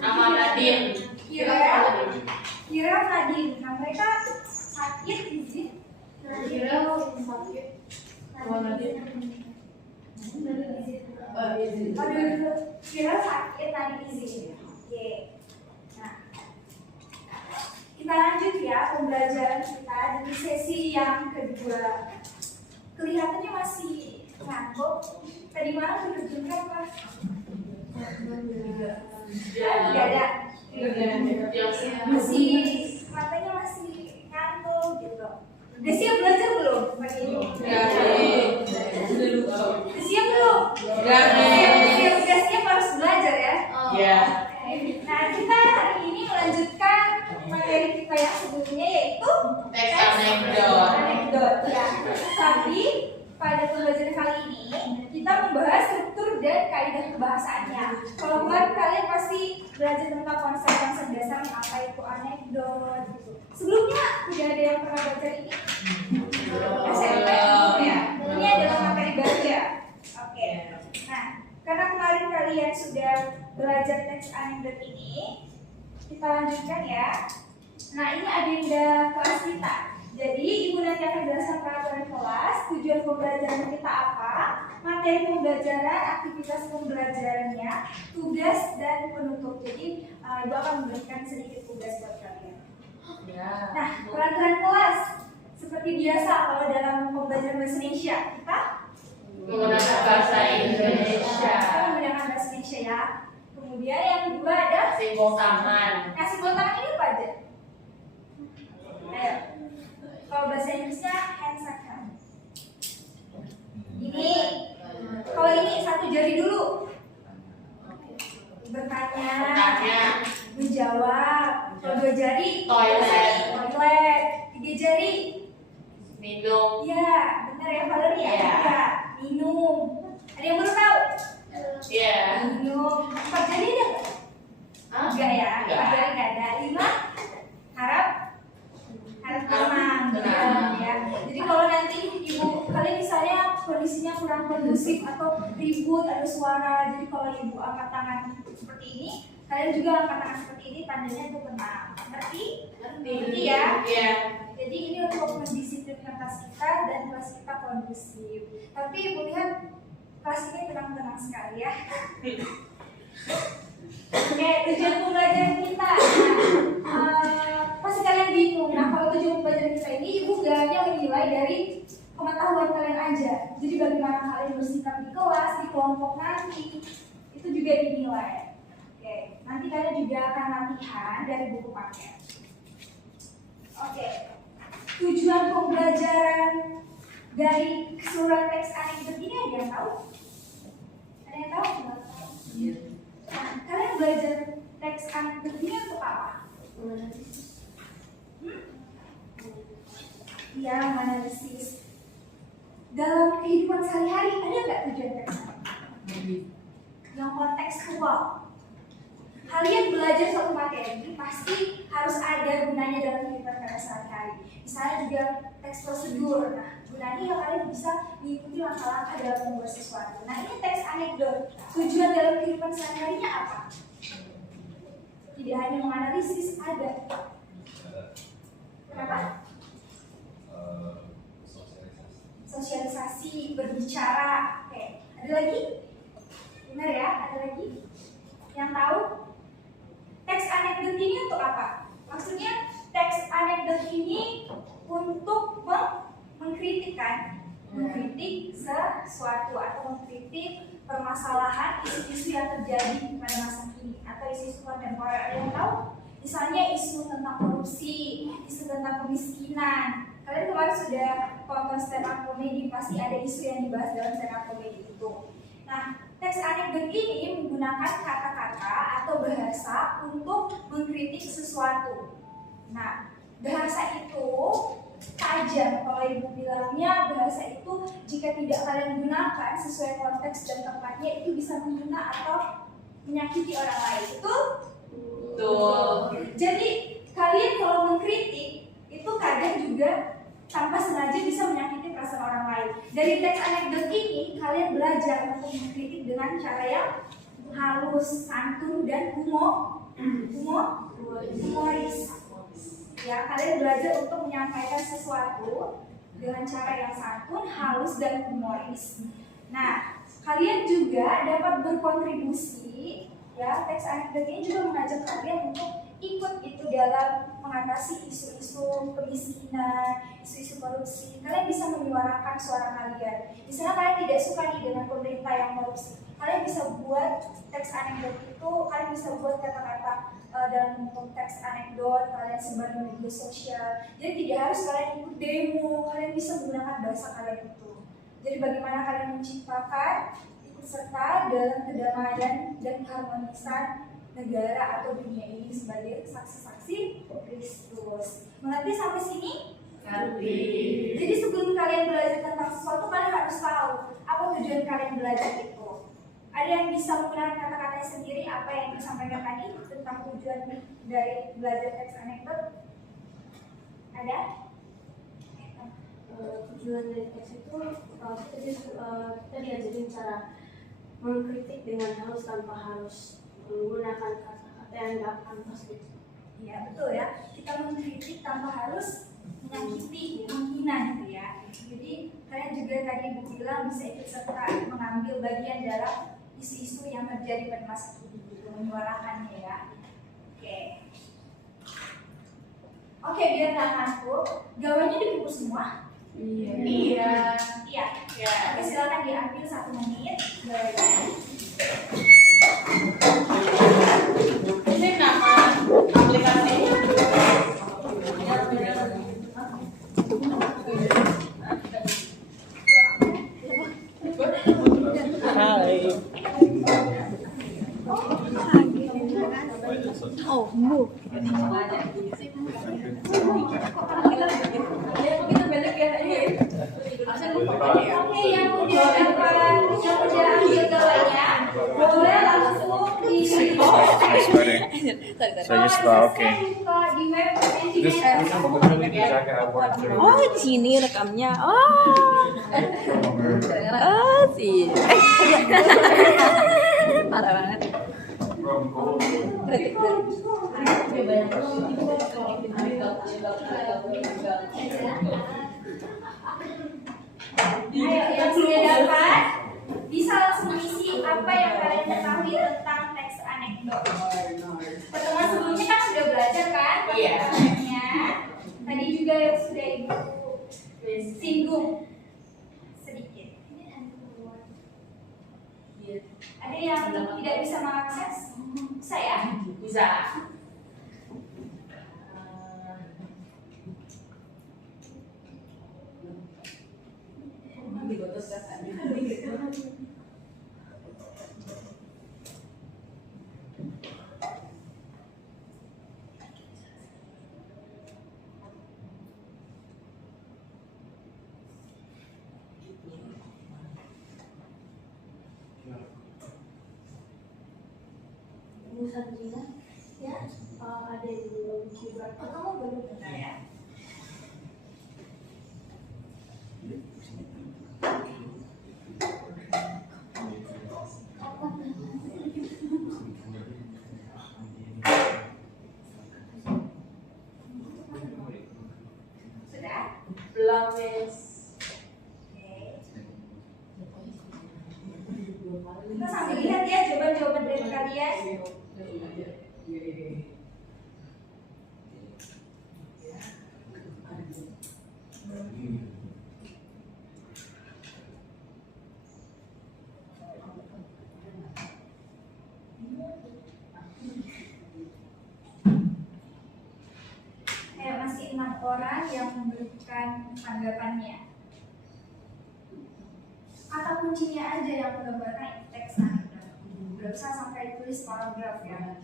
Sama Nadine. Kira Nadine. Nah mereka sakit izin. Kira sakit. Sama Nadine. Kira sakit Nadine izin. Oke. Nah kita lanjut ya pembelajaran kita di sesi yang kedua. Kelihatannya masih ngantuk. Tadi malam menunjukkan apa? Tidak ada. Masih matanya masih ngantuk gitu. Udah siap belajar belum pagi ini? Udah siap belum? Udah siap harus belajar ya? Iya. Nah kita hari ini melanjutkan materi kita yang sebelumnya yaitu Teks anekdot. Ya. Tapi pada pembelajaran kali ini kita membahas struktur dan kaidah kebahasaannya. Kalau kemarin kalian pasti belajar tentang konsep-konsep dasar apa itu anekdot gitu. Sebelumnya udah ada yang pernah baca ini? SMP ya. Ini adalah materi baru ya. Oke. Nah, karena kemarin kalian sudah belajar teks anekdot ini, kita lanjutkan ya. Nah, ini agenda kelas kita. Jadi, Ibu nanti akan jelaskan peraturan kelas, tujuan pembelajaran kita apa, materi pembelajaran, aktivitas pembelajarannya, tugas dan penutup. Jadi, Ibu akan memberikan sedikit tugas buat kalian. Nah, peraturan kelas seperti biasa kalau dalam pembelajaran bahasa Indonesia kita Menggunakan bahasa Indonesia. kita menggunakan bahasa Indonesia ya. Kemudian yang kedua ada Simbol tangan. nah, simbol tangan ini apa aja? Ayo. Kalau bahasa Inggrisnya hand sign. Ini kalau ini satu jari dulu. Bertanya, menjawab. Kalau dua jari Toilet. Tiga jari Minum. ya, benar ya Valeria? Iya. Ya, minum. Ada yang baru tahu? Iya. Minum. Empat jari ada nggak? Enggak ya, Enggak. empat jari nggak ada. Lima, harap tenang, ya. Jadi kalau nanti ibu kalian misalnya kondisinya kurang kondusif atau ribut ada suara, jadi kalau ibu angkat tangan seperti ini, kalian juga angkat tangan seperti ini, tandanya itu tenang. Ngerti? Ngerti ya? Iya. Jadi ini untuk mendisiplinkan kelas kita dan kelas kita kondusif. Tapi ibu lihat kelas ini tenang-tenang sekali ya. Oke, tujuan pembelajaran kita. Pasti kalian bingung. Nah, kalau tujuan pembelajaran kita ini, ibu gak hanya menilai dari pengetahuan kalian aja. Jadi bagaimana kalian bersikap di kelas, di kelompok nanti, itu juga dinilai. Oke, nanti kalian juga akan latihan dari buku paket. Oke, tujuan pembelajaran dari keseluruhan teks anekdot ini ada yang tahu? Ada yang tahu? Iya. Nah, kalian belajar teks anekdot ini untuk apa? Iya, menganalisis. Dalam kehidupan sehari-hari ada nggak tujuan teks anekdot? Yang kontekstual. Kalian belajar suatu materi pasti harus ada gunanya dalam kehidupan kalian sehari-hari. Misalnya juga teks prosedur. Nah, gunanya ya kalian bisa mengikuti langkah-langkah dalam membuat sesuatu. Nah, ini teks anekdot. Tujuan dalam kehidupan sehari-harinya apa? Tidak hanya menganalisis, ada. Kenapa? Sosialisasi, berbicara. Oke, ada lagi? Benar ya? Ada lagi? Yang tahu? Teks anekdot ini untuk apa? Maksudnya teks anekdot ini untuk mengkritik kan? Mengkritik sesuatu atau mengkritik permasalahan isu-isu yang terjadi pada masa kini atau isu-isu kontemporer. Ada yang tahu? Misalnya isu tentang korupsi, isu tentang kemiskinan. Kalian kemarin sudah tonton stand up comedy, pasti ada isu yang dibahas dalam stand up comedy itu. Nah, teks anekdot ini menggunakan kata-kata atau bahasa untuk mengkritik sesuatu. Nah, bahasa itu tajam. Kalau ibu bilangnya bahasa itu jika tidak kalian gunakan sesuai konteks dan tempatnya itu bisa menghina atau menyakiti orang lain. Betul. Jadi kalian kalau mengkritik itu kadang juga tanpa sengaja bisa menyakiti perasaan orang lain. Dari teks anekdot ini kalian belajar untuk mengkritik dengan cara yang halus, santun, dan humoris. Ya, kalian belajar untuk menyampaikan sesuatu dengan cara yang santun, halus, dan humoris. Nah, kalian juga dapat berkontribusi, ya, teks anekdot ini juga mengajak kalian untuk ikut itu dalam mengatasi isu-isu kemiskinan, isu-isu korupsi. Kalian bisa menyuarakan suara kalian. Misalnya kalian tidak suka nih dengan pemerintah yang korupsi, kalian bisa buat teks anekdot itu, kalian bisa buat kata-kata dalam bentuk teks anekdot, kalian sebar di media sosial. Jadi tidak harus kalian ikut demo, kalian bisa menggunakan bahasa kalian itu. Jadi bagaimana kalian menciptakan ikut serta dalam kedamaian dan keharmonisan negara atau dunia ini sebagai saksi-saksi Kristus. Mengerti sampai sini? Ngerti. Jadi sebelum kalian belajar tentang sesuatu, kalian harus tahu apa tujuan kalian belajar itu. Ada yang bisa menggunakan kata-katanya sendiri apa yang disampaikan tadi tentang tujuan dari belajar teks anekdot? Ada? Tujuan dari teks itu kita diajarin cara mengkritik dengan halus tanpa harus menggunakan kata-kata yang gak pantas gitu. Ya betul ya, kita mengkritik tanpa harus menyakiti, menghina gitu ya. Jadi kalian juga tadi Bu bilang bisa ikut serta mengambil bagian dalam isu-isu yang terjadi pada masa kini gitu, menyuarakannya ya. Oke, biar nggak ngantuk, gawainya di buku semua. Iya. Iya. Oke, silakan diambil 1 menit gawainya. Ini nama aplikasinya. Oke, yang udah ambil gawainya, boleh langsung di di web Oh, di sini rekamnya. Oh. Oh, sih. Parah banget. Ayo, yang sudah dapat bisa langsung isi apa yang kalian ketahui tentang teks anekdot. Pertemuan sebelumnya kan sudah belajar kan? Iya. Pertanyaannya. Tadi juga sudah Ibu singgung sedikit. Ada yang tidak bisa mengakses? Bisa ya? Bisa. Sandrina ya ada di buku berapa? Kamu belum benar ya? Sudah? Belum, Miss. Kita sambil lihat ya jawaban-jawaban dari kalian. Masih 6 orang yang memberikan tanggapannya. Kata kuncinya aja yang menggambarkan teks anekdot. Gak usah sampai tulis paragraf ya.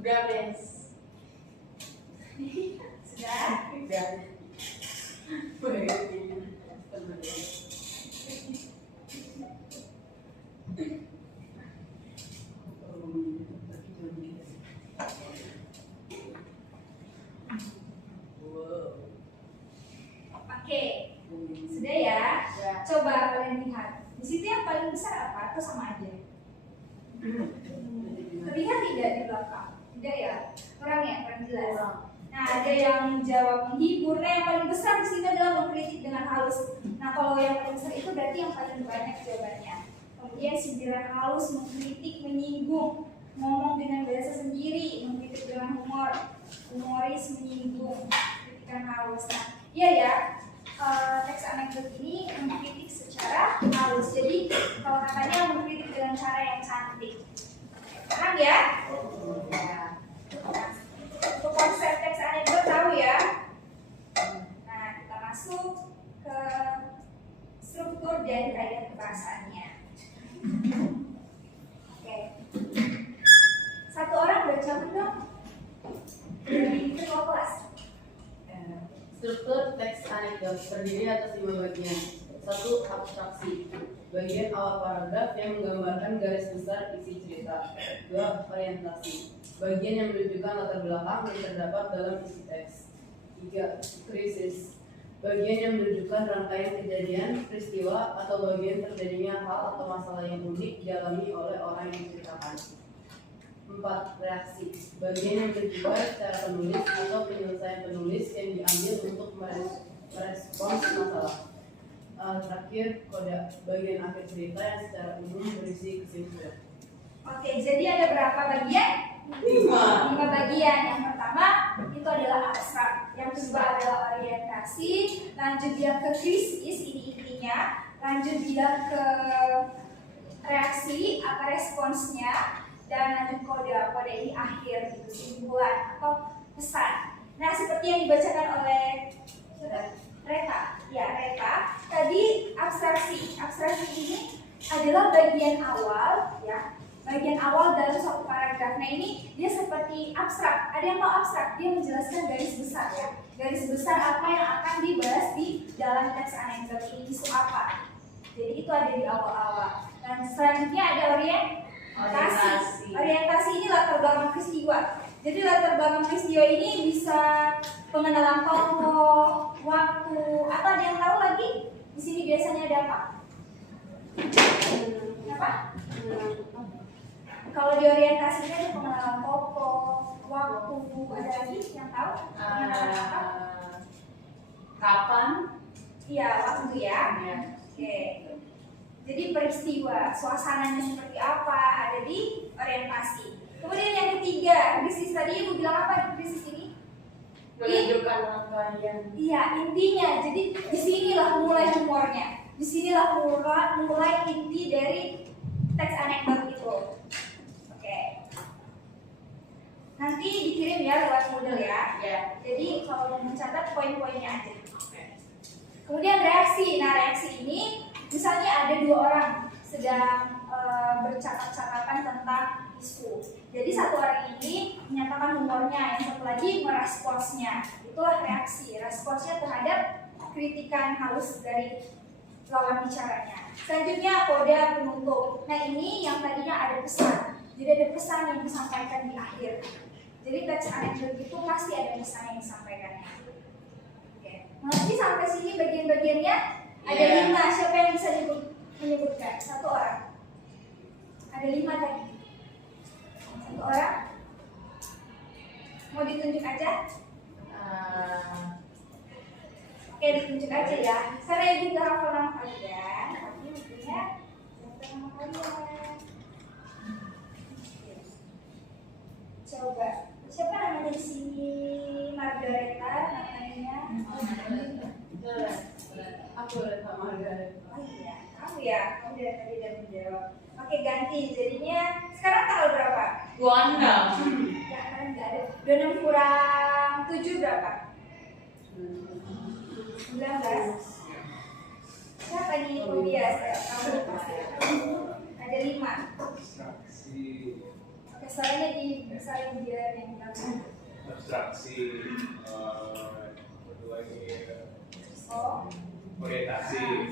Udah, Miss. Sudah? Udah. Oke, sudah ya. Coba kalian lihat. Di situ yang paling besar apa? Atau sama aja? Terlihat tidak di belakang? Tidak ya? Kurang ya? Kurang jelas. Nah, ada yang jawab menghibur. Nah, yang paling besar di sini adalah mengkritik dengan halus. Nah, kalau yang paling besar itu berarti yang paling banyak jawabannya. Kemudian sindiran halus, mengkritik, menyinggung, ngomong dengan bahasa sendiri, mengkritik dengan humor, humoris, menyinggung, kritikan halus. Nah, iya ya. Teks anekdot ini mengkritik secara halus. Jadi kalau katanya mengkritik dengan cara yang cantik. Paham ya? Ya. Untuk konsep teks anekdot tahu ya? Nah, kita masuk ke struktur dan kaidah kebahasaannya. Oke. Satu orang baca dong dari ketua kelas. Struktur teks anekdot terdiri atas 5 bagian. 1. Abstraksi. Bagian awal paragraf yang menggambarkan garis besar isi cerita. 2. Orientasi. Bagian yang menunjukkan latar belakang yang terdapat dalam isi teks. 3. Krisis. Bagian yang menunjukkan rangkaian kejadian, peristiwa, atau bagian terjadinya hal atau masalah yang unik dialami oleh orang yang diceritakan. 4. Reaksi. Bagian yang kedua secara penulis atau penyelesaian penulis yang diambil untuk merespons masalah. Terakhir, koda. Bagian akhir cerita yang secara umum berisi kesimpulan. Oke, jadi ada berapa bagian? 5 bagian. Yang pertama itu adalah abstrak, yang kedua adalah orientasi, lanjut dia ke krisis, ini intinya, lanjut dia ke reaksi, apa responsnya, dan lanjut kode. Kode ini akhir, gitu, kesimpulan atau pesan. Nah, seperti yang dibacakan oleh Reta, ya Reta. Tadi abstraksi ini adalah bagian awal, ya, bagian awal dalam suatu paragraf. Nah, ini dia seperti abstrak. Ada yang mau abstrak? Dia menjelaskan garis besar, ya, garis besar apa yang akan dibahas di dalam teks anekdot ini, isu apa. Jadi itu ada di awal-awal. Dan selanjutnya ada orientasi. Orientasi ini latar belakang peristiwa. Jadi latar belakang peristiwa ini bisa pengenalan tokoh, waktu, atau ada yang tahu lagi? Di sini biasanya ada apa? Apa? Kalau di orientasinya ada pengenalan tokoh, waktu, ada lagi yang tahu? Pengenalan apa? Kapan? Iya, waktu ya. Oke. Jadi peristiwa, suasananya seperti apa ada di orientasi. Kemudian yang ketiga, krisis. Tadi Ibu bilang apa di krisis ini? Menunjukkan rangkaian. Iya, intinya. Jadi disinilah mulai humornya. Disinilah mulai inti dari teks anekdot itu. Oke. Nanti dikirim ya lewat Moodle ya. Ya. Jadi kalau mau mencatat poin-poinnya aja. Kemudian reaksi. Nah, reaksi ini misalnya ada 2 orang sedang bercakap-cakapan tentang isu. Jadi satu orang ini menyatakan humornya, yang satu lagi meresponsnya. Itulah reaksi, responsnya terhadap kritikan halus dari lawan bicaranya. Selanjutnya kode penutup. Nah, ini yang tadinya ada pesan. Jadi ada pesan yang disampaikan di akhir. Jadi teks anekdot itu pasti ada pesan yang disampaikannya. Oke. Nanti sampai sini bagian-bagiannya ada 5. Siapa yang bisa menyebutkan? 1 orang. Ada 5 tadi. 1 orang. Mau ditunjuk aja? Oke, ditunjuk aja ya. Karena ibu nggak hafal nama kalian, tapi ibunya hafal nama kalian. Coba, siapa namanya di sini? Margareta namanya. Aku Reta Margaret. Oh iya, kamu ya, kamu dari tadi udah menjawab. Oke, ganti. Jadinya sekarang tanggal berapa? 26. Ya, kan nggak ada. 26 kurang 7 berapa? 19. Siapa nih Tobias? Kamu pasti. Ada 5. Oke, soalnya dibesarin dia yang bilang. Abstraksi, kedua ini Oh, orientasi,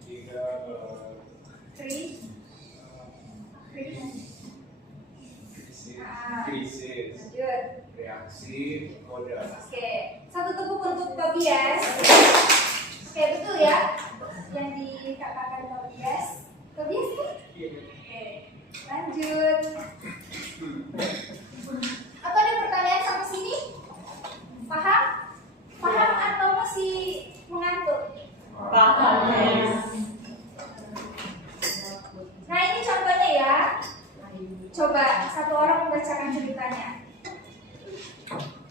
3 krisis. krisis, Lanjut. reaksi, kode. Oke, satu tepuk untuk Tobias. Oke, betul ya. Yang Jadi kakak akan Tobias. Tobias kan? Oke, lanjut. Atau ada pertanyaan sampai sini? Paham? Paham atau masih mengantuk? Paham. Nah ini contohnya ya. Coba satu orang membacakan ceritanya.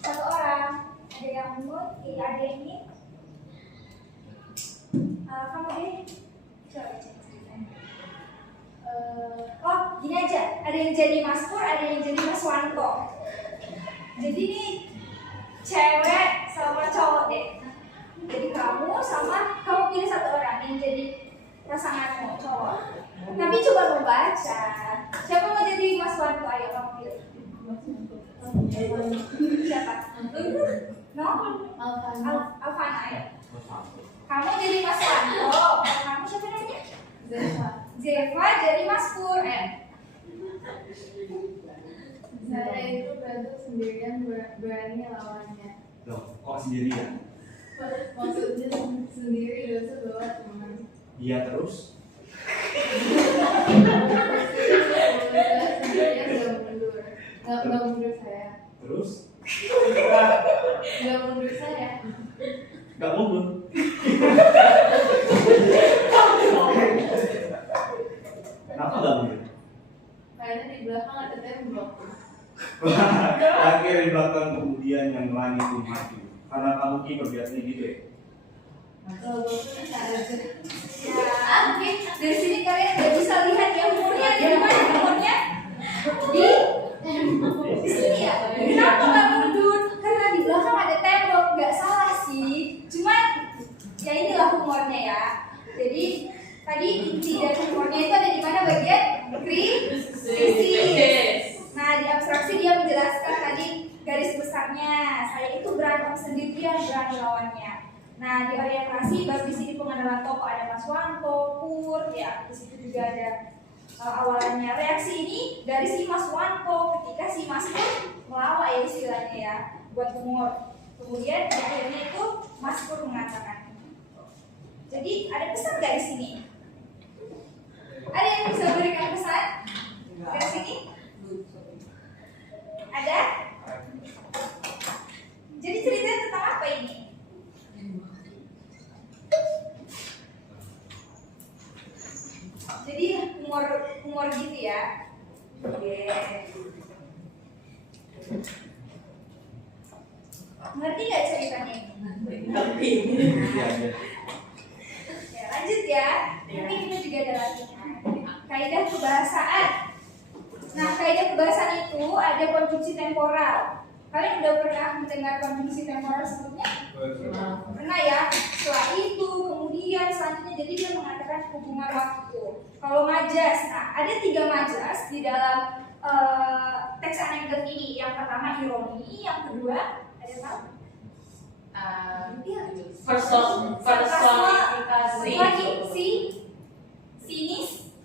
Satu orang. Ada yang menurut, ada yang ini. Kamu deh. Coba baca ceritanya. Oh gini aja. Ada yang jadi Mas Pur, ada yang jadi Mas Wanto. Jadi nih cewek sama cowok deh. Jadi kamu pilih satu orang yang jadi pasanganmu cowok. Tapi coba membaca. Siapa mau jadi Mas Wanto? Ayo kamu pilih. Siapa? No? Alfana ayo. Kamu jadi Mas Wanto. Kamu siapa namanya? Zeva jadi Mas Pur. Saya itu berantem sendirian, berani lawannya. Loh, kok sendirian? Maksudnya sendiri, gak usah bawa teman. Iya terus? Sendirian gak mundur. Gak mundur saya. Terus? Gak mundur saya. Gak mundur? Kenapa gak mundur? Karena di belakang ada tembok. Akhir di belakang kemudian yang lain itu mati. Karena kamu kiper biasanya gitu ya? Kalau bapak bisa aja. Ya, oke. Dari sini kalian nggak bisa lihat ya umurnya di mana umurnya? Di sini ya. Kenapa nggak mundur? Karena di belakang ada tembok, nggak salah sih. Cuma ya inilah humornya ya. Jadi tadi inti dari humornya itu ada di mana bagian krisis. Nah di abstraksi dia menjelaskan tadi garis besarnya. Saya itu berantem sendirian, berani lawannya. Nah di orientasi baru di sini pengenalan tokoh ada Mas Wanto, Pur, ya di situ juga ada awalannya. Reaksi ini dari si Mas Wanto ketika si Mas Pur melawak ya istilahnya ya buat humor. Kemudian akhirnya itu Mas Pur mengatakan. Jadi ada pesan nggak di sini? Ada yang bisa berikan pesan dari sini? Ada? Jadi ceritanya tentang apa ini? Jadi humor gitu ya. Oke. Ngerti nggak ceritanya ini? Ya, lanjut ya. Nanti kita juga ada latihan. Kaidah kebahasaan. Nah, kaidah kebahasaan itu ada konjungsi temporal. Kalian udah pernah mendengar konjungsi temporal sebelumnya? Pernah ya? Setelah itu, kemudian selanjutnya jadi dia mengatakan hubungan waktu. Kalau majas, nah ada 3 majas di dalam teks anekdot ini. Yang pertama ironi, yang kedua ada apa? Personifikasi. Lagi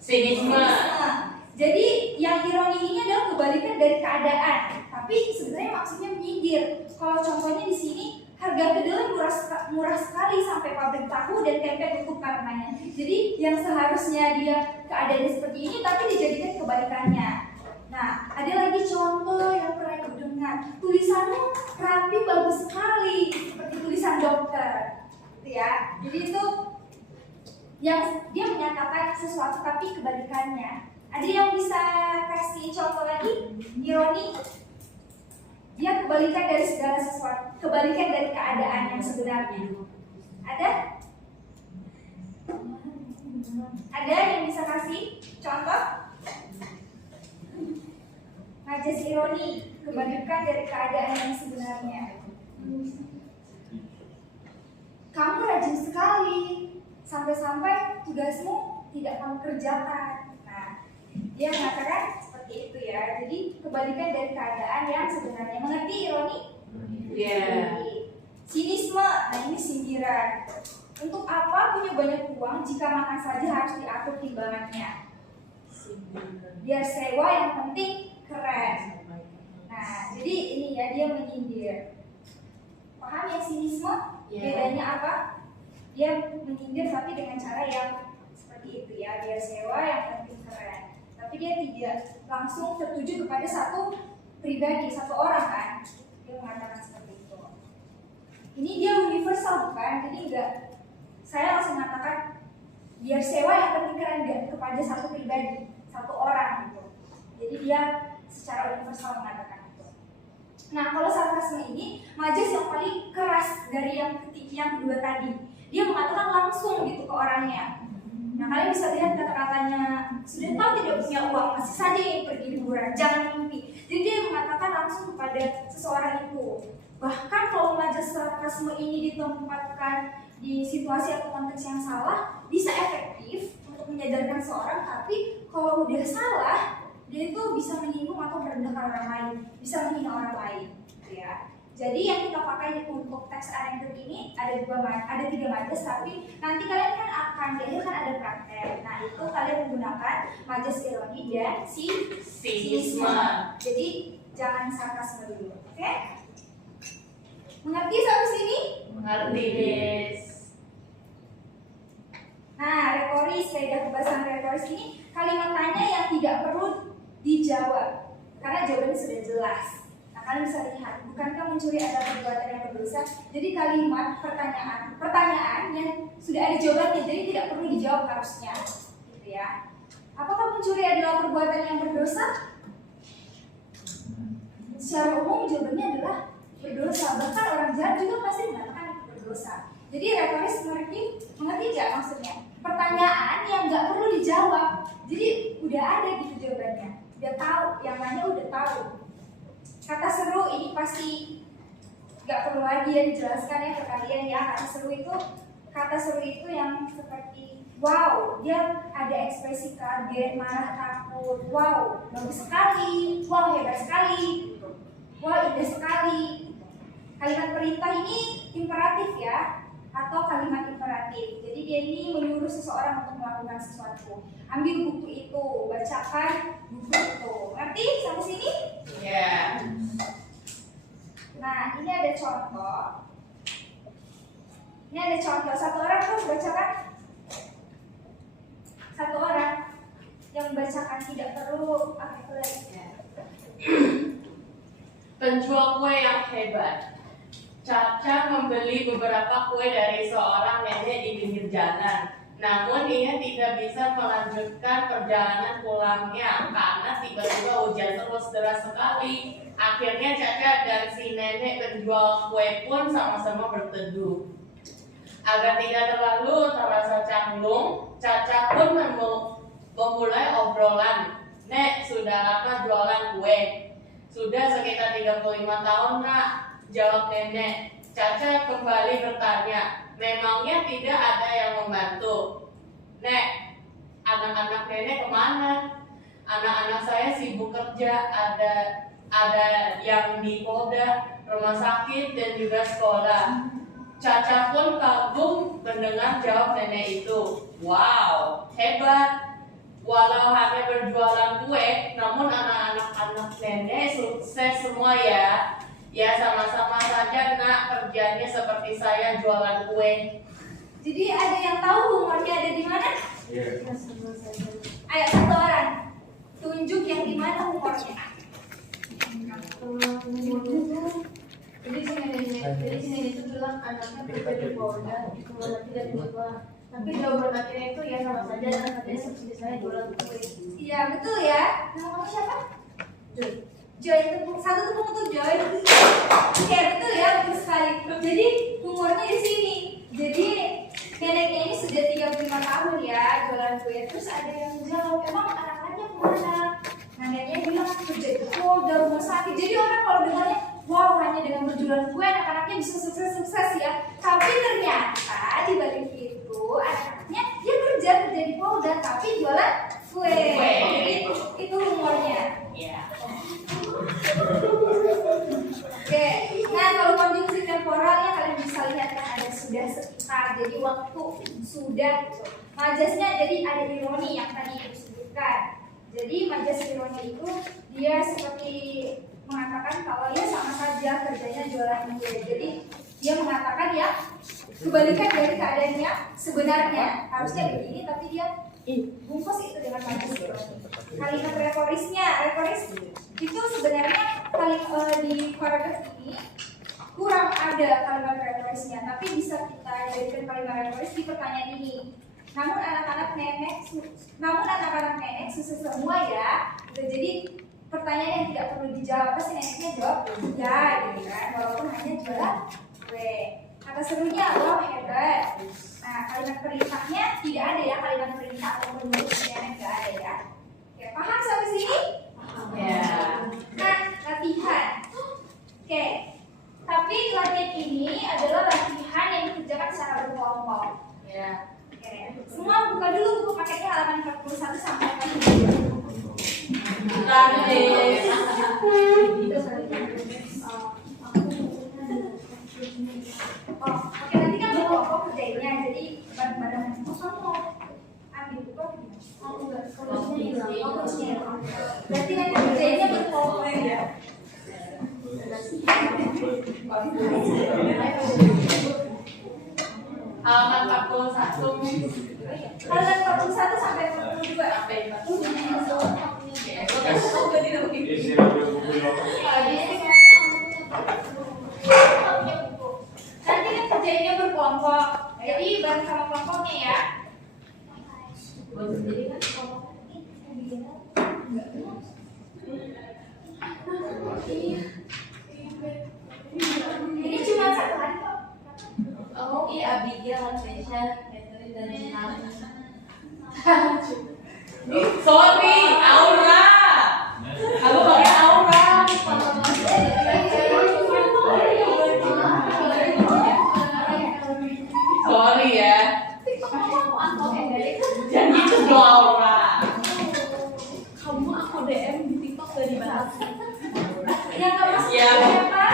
sinisme. Jadi yang ironi ini adalah kebalikan dari keadaan, tapi sebenarnya maksudnya menyindir. Kalau contohnya di sini harga kedelai murah sekali sampai pabrik tahu dan tempe tutup karenanya. Jadi yang seharusnya dia keadaannya seperti ini, tapi dijadikan kebalikannya. Nah, ada lagi contoh yang pernah ibu dengar. Tulisanmu rapi bagus sekali, seperti tulisan dokter, gitu ya. Jadi itu yang dia menyatakan sesuatu tapi kebalikannya. Ada yang bisa kasih contoh lagi? Ironi? Dia kebalikan dari segala sesuatu, kebalikan dari keadaan yang sebenarnya. Ada? Ada yang bisa kasih contoh? Majas ironi, kebalikan dari keadaan yang sebenarnya. Kamu rajin sekali, sampai-sampai tugasmu tidak kamu kerjakan. Nah, dia mengatakan seperti itu ya. Jadi kebalikan dari keadaan yang sebenarnya. Mengerti ironi? Iya. Sinisme, nah ini sindiran. Untuk apa punya banyak uang jika makan saja harus diatur timbangannya? Biar sewa yang penting keren. Nah, jadi ini ya dia menyindir. Paham ya sinisme? Iya. Bedanya apa? Dia menyindir tapi dengan cara yang dia tidak langsung tertuju kepada satu pribadi, satu orang kan. Dia mengatakan seperti itu. Ini dia universal bukan? Jadi enggak, saya langsung mengatakan biar sewa yang penting keren enggak kepada satu pribadi, satu orang gitu. Jadi dia secara universal mengatakan itu. Nah, kalau sarkasme ini majas yang paling keras dari yang kedua tadi. Dia mengatakan langsung gitu ke orangnya. Nah, kalian bisa lihat kata-katanya, sudah tahu tidak punya uang, masih saja ingin pergi liburan, jangan mimpi. Jadi dia mengatakan langsung kepada seseorang itu. Bahkan kalau majas sarkasme ini ditempatkan di situasi atau konteks yang salah, bisa efektif untuk menyadarkan seorang, tapi kalau udah salah, dia itu bisa menyinggung atau merendahkan orang lain, bisa menghina orang lain, gitu ya. Jadi yang kita pakai untuk teks anekdot ini ada 3 majas, tapi nanti kalian kan akan di akhir kan ada praktek. Nah, itu kalian menggunakan majas ironi dan sinisme. Jadi jangan sarkasme dulu, oke? Mengerti sampai sini? Mengerti, Des. Nah, retoris, kaidah pembahasan retoris ini kalimat tanya yang tidak perlu dijawab karena jawabannya sudah jelas. Nah, kalian bisa lihat, bukankah mencuri adalah perbuatan yang berdosa? Jadi kalimat pertanyaan yang sudah ada jawabannya, jadi tidak perlu dijawab harusnya, gitu ya. Apakah mencuri adalah perbuatan yang berdosa? Secara umum jawabannya adalah berdosa. Bahkan orang jahat juga pasti mengatakan itu berdosa. Jadi retoris mengerti nggak maksudnya? Pertanyaan yang nggak perlu dijawab. Jadi udah ada gitu jawabannya. Udah tahu, yang nanya udah tahu. Kata seru ini pasti nggak perlu lagi ya dijelaskan ya ke kalian ya. Kata seru itu yang seperti wow, dia ada ekspresi kaget, marah, takut. Wow, bagus sekali. Wow, hebat sekali. Wow, indah sekali. Kalimat perintah ini imperatif ya, atau kalimat imperatif. Jadi dia ini menyuruh seseorang untuk melakukan sesuatu. Ambil buku itu, bacakan buku itu. Ngerti sampai sini? Ya. Nah, ini ada contoh. Ini ada contoh. Satu orang terus bacakan. Satu orang yang membacakan, tidak perlu Penjual kue yang hebat. Caca membeli beberapa kue dari seorang nenek di pinggir jalan. Namun ia tidak bisa melanjutkan perjalanan pulangnya karena tiba-tiba hujan terus deras sekali. Akhirnya Caca dan si nenek penjual kue pun sama-sama berteduh. Agar tidak terlalu terasa canggung, Caca pun memulai obrolan. Nek, sudah lama jualan kue? Sudah sekitar 35 tahun, Nak, jawab nenek. Caca kembali bertanya, memangnya tidak ada yang membantu? Nek, anak-anak nenek kemana? Anak-anak saya sibuk kerja, ada yang di Polda, rumah sakit, dan juga sekolah. Caca pun kagum mendengar jawab nenek itu. Wow, hebat. Walau hanya berjualan kue, namun anak-anak nenek sukses semua ya. Ya sama-sama saja, Nak, kerjanya seperti saya jualan kue. Jadi ada yang tahu humornya ada di mana? Iya. Ayo satu orang tunjuk yang di mana humornya. Jadi sini itu bilang anaknya kerja di Polda, kemudian tidak di sekolah. Tapi jawaban akhirnya itu ya sama saja, dan katanya seperti saya jualan kue. Iya betul ya. Nama kamu siapa? Joy. Satu tepuk untuk Joy. Oke betul ya, betul sekali. Jadi humornya di sini. Jadi neneknya ini sudah 35 tahun ya jualan kue. Terus ada yang jawab, emang anak-anaknya kemana? Neneknya bilang kerja di Polda, rumah sakit. Jadi orang kalau dengarnya, wow, hanya dengan berjualan kue anak-anaknya bisa sukses ya. Tapi ternyata di balik itu anak-anaknya dia kerja di Polda tapi jualan kue. Itu humornya. Ya. Oke. Nah kalau konjungsi temporalnya kalian bisa lihat kan ada sudah sekitar. Jadi waktu sudah. Majasnya jadi ada ironi yang tadi disebutkan. Jadi majas ironi itu dia seperti mengatakan kalau ya sama saja kerjanya jualan kue. Jadi dia mengatakan ya kebalikan dari keadaannya sebenarnya harusnya begini tapi dia bungkus itu dengan majas ironi. kalimat retorisnya. Retoris itu sebenarnya di paragraf ini kurang ada kalimat retorisnya, tapi bisa kita jadikan kalimat retoris di pertanyaan ini. Namun anak-anak nenek susah semua ya. Jadi pertanyaan yang tidak perlu dijawab pasti neneknya jawab ya, gitu kan, walaupun hanya jawab W. Kata serunya wah hebat. Nah, kalimat perintahnya tidak ada ya, kalimat perintah atau menurutnya nggak ada ya. Oke, paham sampai sini? Ya. Nah, latihan. Oke, tapi latihan ini adalah latihan yang dikerjakan secara berkelompok. Ya. Oke, semua buka dulu buku paketnya halaman 41 sampai 42. Oh, oke, nanti kan berkelompok kerjainnya, jadi badan-badan kamu ambil buku apa gimana? Berarti nanti kerjainnya berkelompok ya. Halaman 41 Halaman 41 sampai 42. Isi ambil buku lo. Nanti kan kerjainnya berkelompok, jadi bareng sama kelompoknya ya. Ini cuma satu hari kok. Oh iya, Abigail, Alfresia, Catherine, dan Sinani. Sorry, Aura. Aku pakai Aura. Sorry ya. Jangan gitu dong Aura. Kamu aku DM di TikTok udah dibahas. Yang nggak masuk Iya. siapa?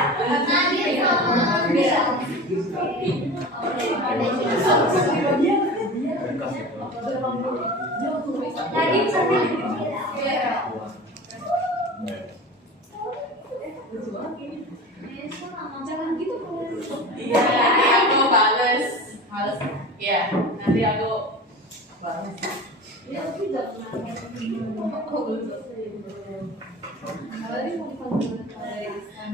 Nadine sampai jangan gitu kalau Iya, nanti aku bales. Bales. Iya, nanti aku bales. Ya, tapi jangan. Oh, belum selesai. Tadi mau dipanggil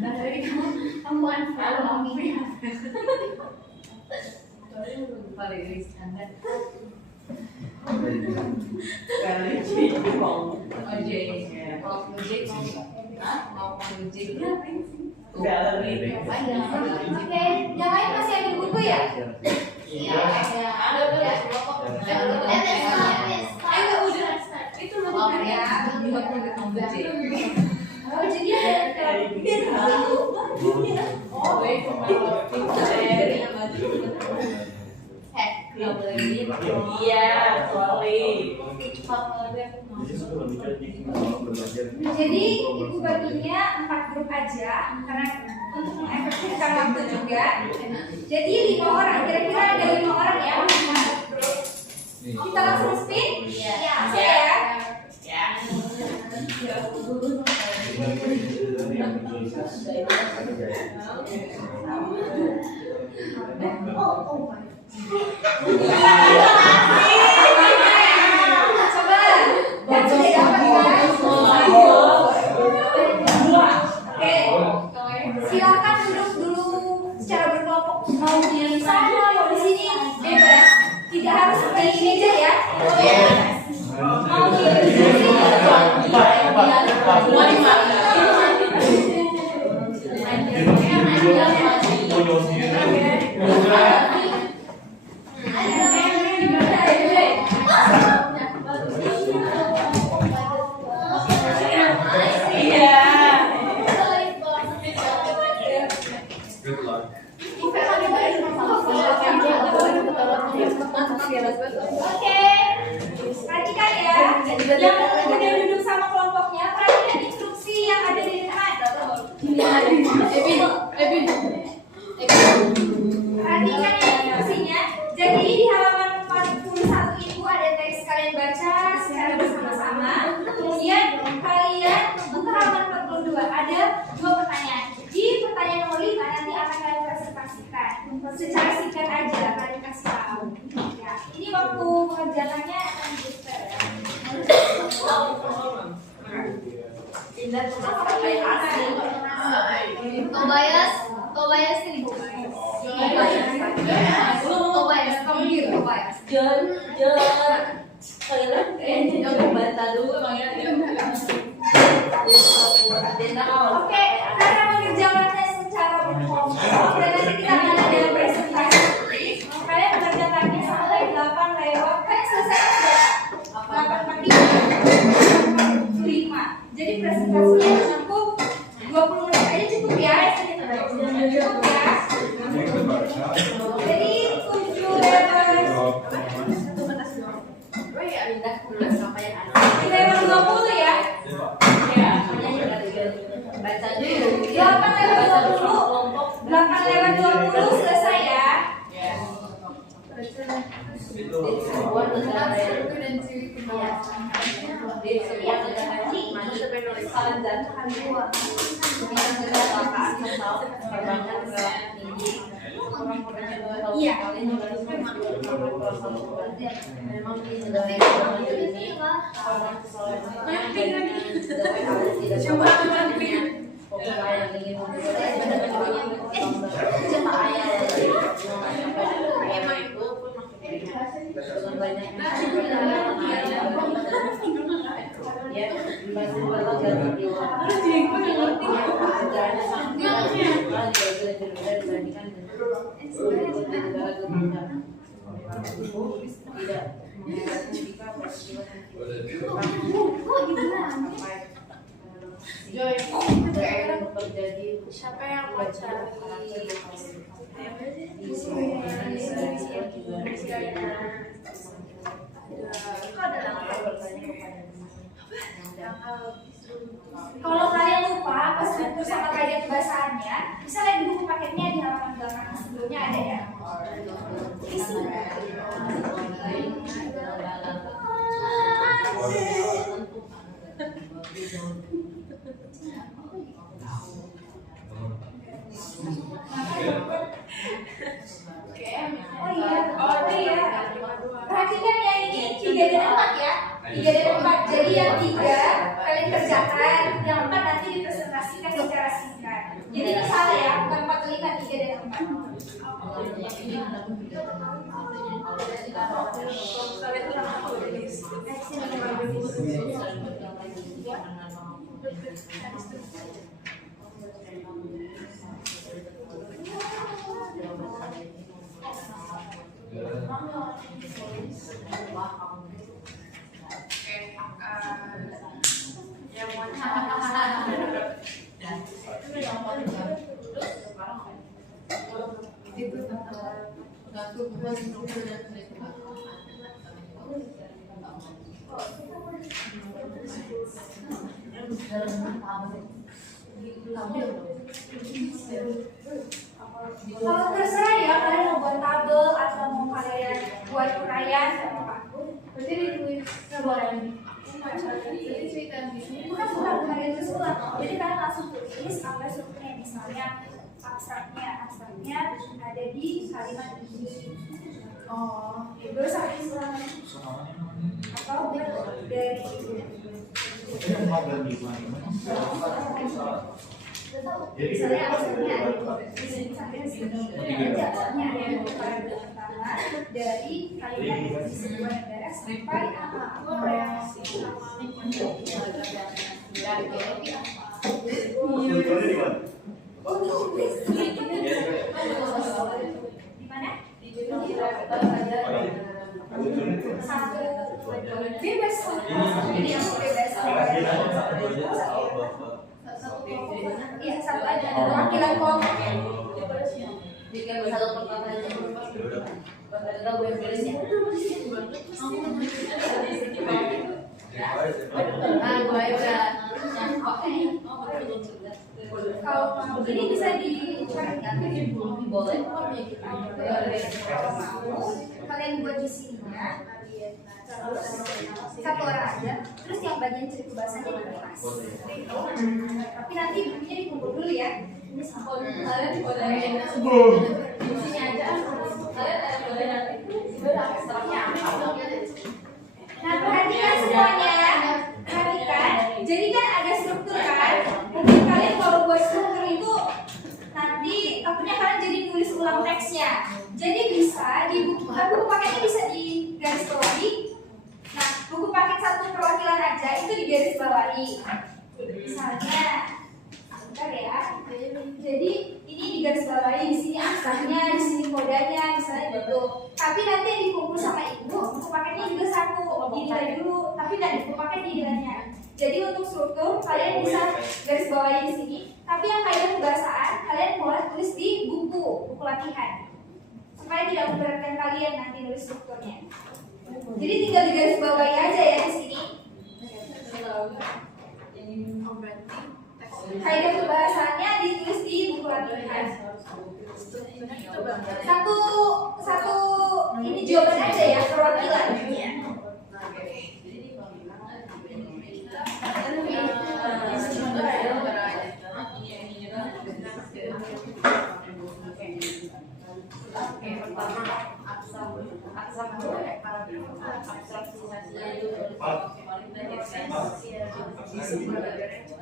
dari kamu unfollow me. Tadi mau lupa dari standar. Kali ini mau Ojek, mau ojek mau ojek galeri. Oke, yang lain masih ada buku ya? Iya, ada tuh ya. Ayo udah. Itu mau ya. Oh, jadi ada Oh, iya, sorry. Jadi ibu baginya 4 grup aja karena untuk mengefektifkan waktu juga. Jadi 5 orang, kira-kira ada 5 orang ya. Kita langsung spin? Ya, ya. Ya. Coba. Kan sudah dapat kan? Oke. Silakan duduk dulu secara berkelompok. Mau di sana, mau di sini, bebas. Tidak harus seperti ini aja ya. Mau di sini. Good luck. Oke, perhatikan ya. Yang udah duduk sama kelompoknya, perhatikan instruksi yang ada di depan. Perhatikan ya instruksinya. Jadi di halaman 41 itu ada teks kalian baca secara bersama-sama. Kemudian kalian buka halaman 42, ada 2 pertanyaan. Di pertanyaan nomor 5 nanti akan kalian presentasikan. Secara singkat aja kalian kasih tahu. Ya, ini waktu pengerjaannya akan pindah ke kayak asing. Kobayas ini Kobayas, kamu gitu Kobayas. John. Kayaknya aku baca dulu makanya dia. Oke, karena mengerjakannya secara berkelompok dan nanti kita akan ada presentasi. Kalian mengerjakannya sampai 8 lewat. Kalian selesai sudah 8:45. Jadi presentasinya cukup 20 menit aja cukup ya. Cukup ya. Jadi 7 lewat. Di lewat 20 ya. Baca dulu. 8 lewat 20. 8 lewat 20 selesai ya. Sebuah negara yang dan ciri kemanusiaan. Di sebuah negara yang manusia penulisan dan dua. Dengan kecelakaan atau perbankan relatif tinggi. Iya. Memang di negara yang ini orang kesolehannya tidak pokoknya yang ingin cepat ayah emang itu dengan banyaknya ya masih banget dari jiwa ajarannya sangat dibandingkan negara gembira tidak Joy, terjadi siapa yang baca di sini Kalau kalian lupa apa struktur sama kaidah kebahasaannya, bisa lihat di buku paketnya di halaman belakang sebelumnya ada ya. Isi. Oh iya. Perhatikan ya ini 3 dan 4 ya. 3 dan 4. Jadi yang 3 kalian kerjakan, yang 4 nanti dipresentasikan secara singkat. Jadi ini salah ya, bukan 4 5, 3 dan Kalau terserah ya, kalian mau buat tabel atau mau kalian buat uraian atau apa. berarti ditulis sebuah ini Bukan kalian tersurat. Jadi kalian langsung tulis apa strukturnya, misalnya abstraknya ada di kalimat ini. Oh, baru sampai kesimpulan atau dari misalnya abstraknya ada di sini sampai sini, jawabnya ada yang pertama dari kalimat di sebuah negara sampai di mana? Satu bebas ini yang bebas. Iya, satu aja perwakilan kelompok. jika satu perkataan itu ada gue tulisnya gue udah Kalau ini bisa dicarikan boleh kalau mau kalian buat di sini ya. Terus satu orang aja, terus yang bagian cerita bahasanya di kelas. Tapi nanti bukunya dikumpul dulu ya. Ini sama kalian boleh isinya aja. Kalian boleh nanti setelahnya apa? Nah perhatikan semuanya, perhatikan. Jadi kan ada struktur kan? ulang teksnya. Jadi bisa di buku paketnya bisa di garis bawahi. Nah, buku paket satu perwakilan aja itu di garis bawahi. Misalnya, bentar ya. Jadi ini di garis bawahi, di sini angkanya, di sini kodenya, misalnya gitu. Tapi nanti dikumpul sama ibu, buku paketnya juga satu, dinilai dulu. Tapi nggak di buku paket nilainya. Jadi untuk struktur kalian bisa garis bawahi di sini. Tapi yang kaidah kebahasaan kalian boleh tulis di buku latihan supaya tidak memberatkan kalian nanti nulis strukturnya. Jadi tinggal di garis bawahi aja ya di sini. Kaidah kebahasaannya ditulis di buku latihan. Satu ini jawaban aja ya, perwakilan.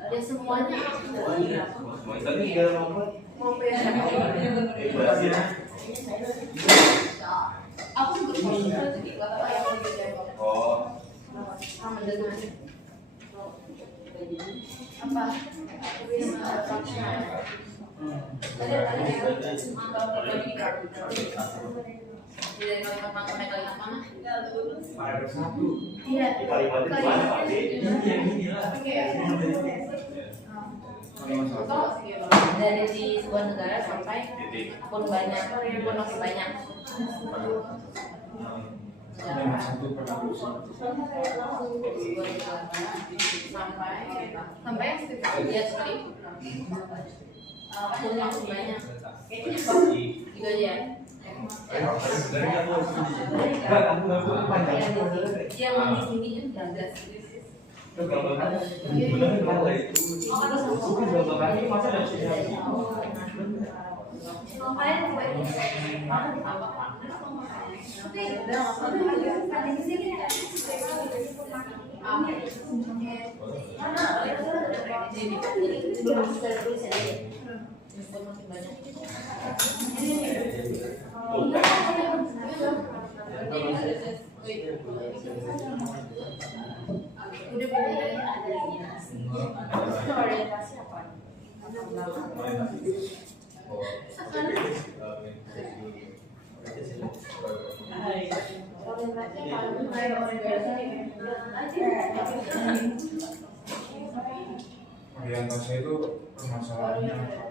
Ya semuanya Tadi dalam apa? aku sebut Oh, sama dengan apa ada satu. iya Kalimatnya di mana, Pak? dari di sebuah negara sampai pun banyak pun masih banyak sampai ya sekali pun masih banyak gitu aja yang di sini jaga Kalian membuat ini. Tapi di sini ada belum bisa tulis ya masih banyak udah bener itu orientasi apa? Orientasi itu permasalahannya apa?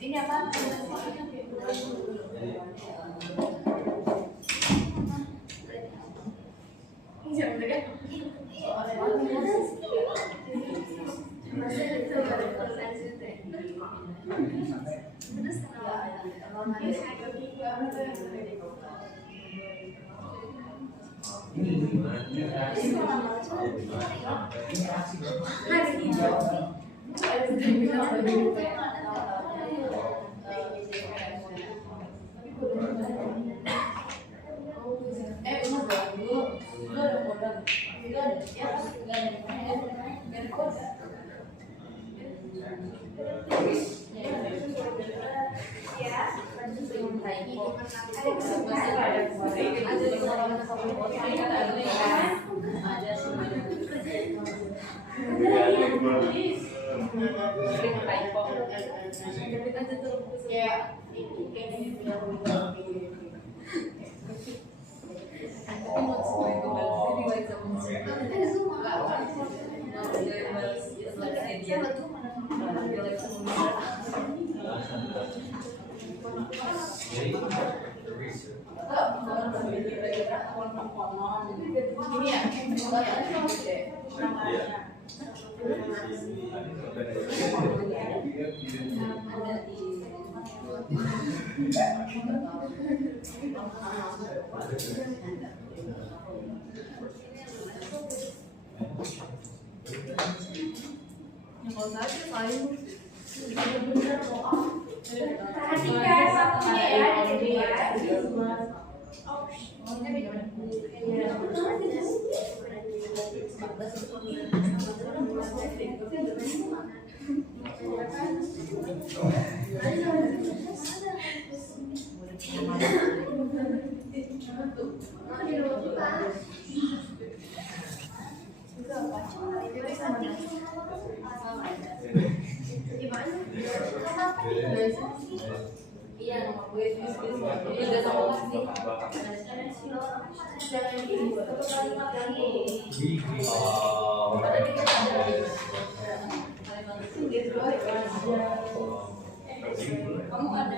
ini apa? Perhatikan waktunya ya, Iya, nama gue tiga sama sih. Kamu ada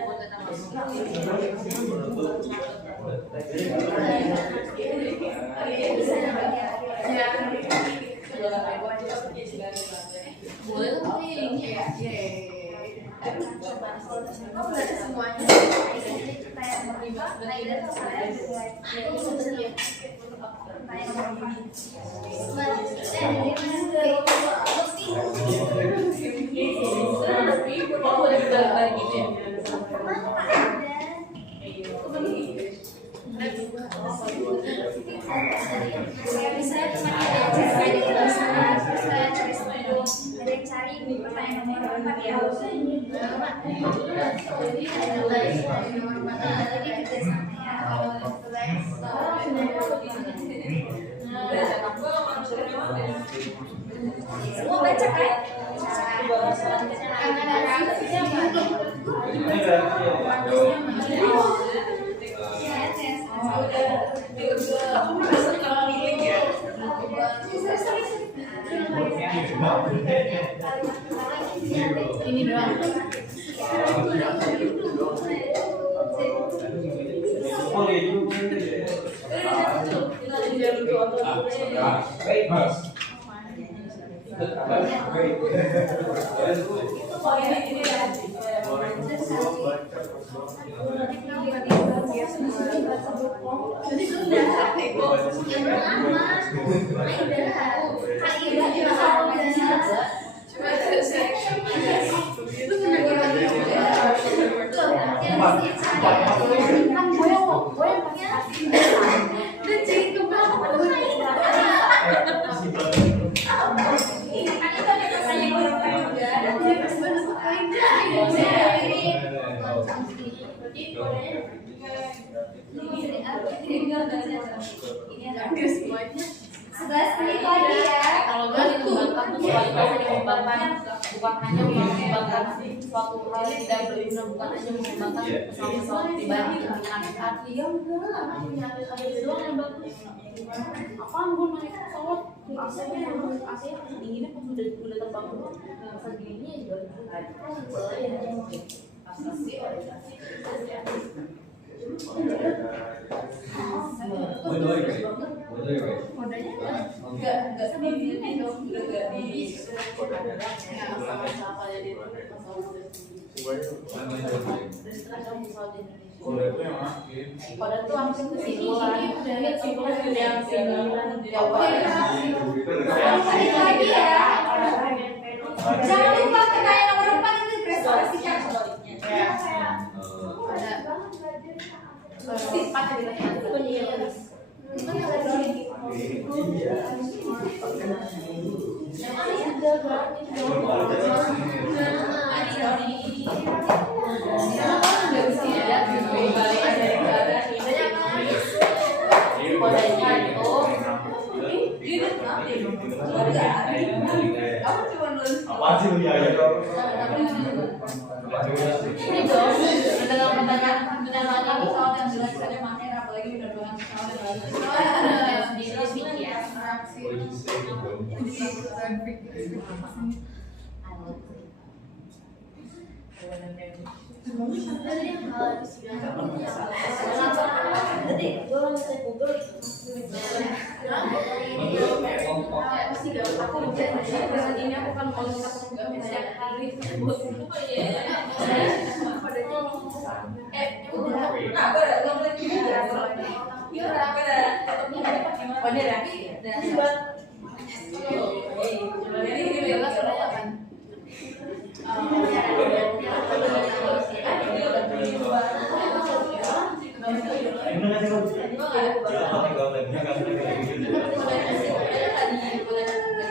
boleh tapi ini ya. Kamu belajar semuanya. Semua baca kan? Ini doang. Kalau gue dikembangkan tuh soalnya dikembangkan bukan hanya mengembangkan suatu hal yang tidak berguna, bukan hanya mengembangkan pesawat-pesawat pribadi dengan arti ya enggak ada doang yang bagus. Apaan gue naik pesawat AC-nya dinginnya pas udah terbang doang masa dinginnya juga asasi organisasi enggak sendiri dong, enggak di apa jadi Kuda itu yang makin. Pada tuh langsung kesimpulan. Lagi ya. Jangan lupa pertanyaan nomor 4 itu presentasikan. Sifat yang ditanyakan. Apa sih ya? Ini dong, dengan pertanyaan pesawat yang jelas ada makanya apalagi penerbangan pesawat yang di ya. Ini aku kan mau setiap hari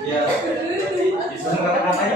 Ya, kata-katanya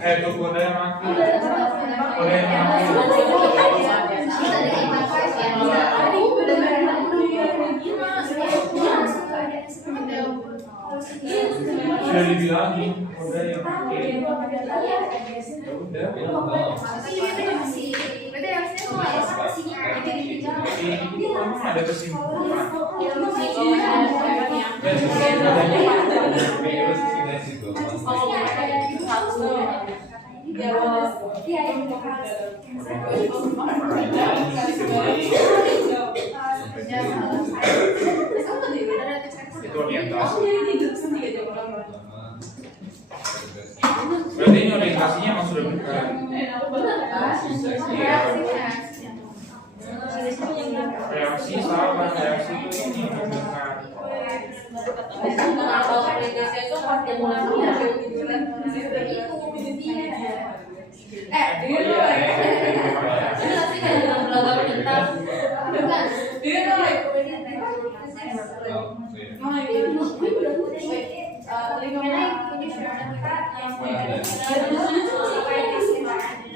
Itu kuda yang makin. Kuda yang makin. Sudah dibilangin kuda yang makin. Udah. Ada kesimpulan. Itu orientasi. Berarti ini orientasinya emang sudah benar. Reaksi sama reaksi ini benar. Kalau orientasi itu pasti mulai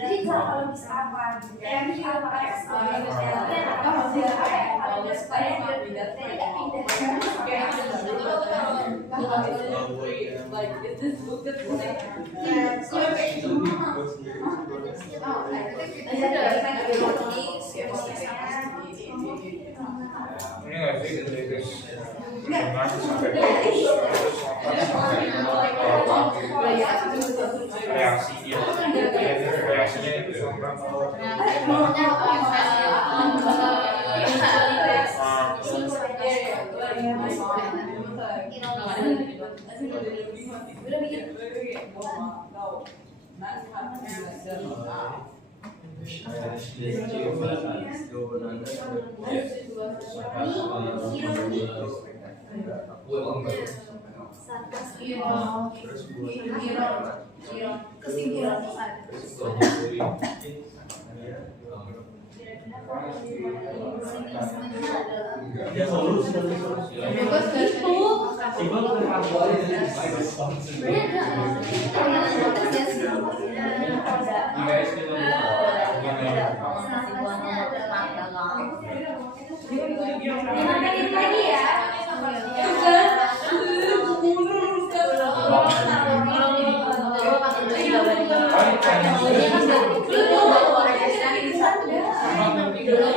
Jadi kalau bisa apa? Ini nggak sih detektif informasi sampai reaksinya itu sampai ya solusi. Lagi ya. Soalnya kan dulu orang Islam itu dulu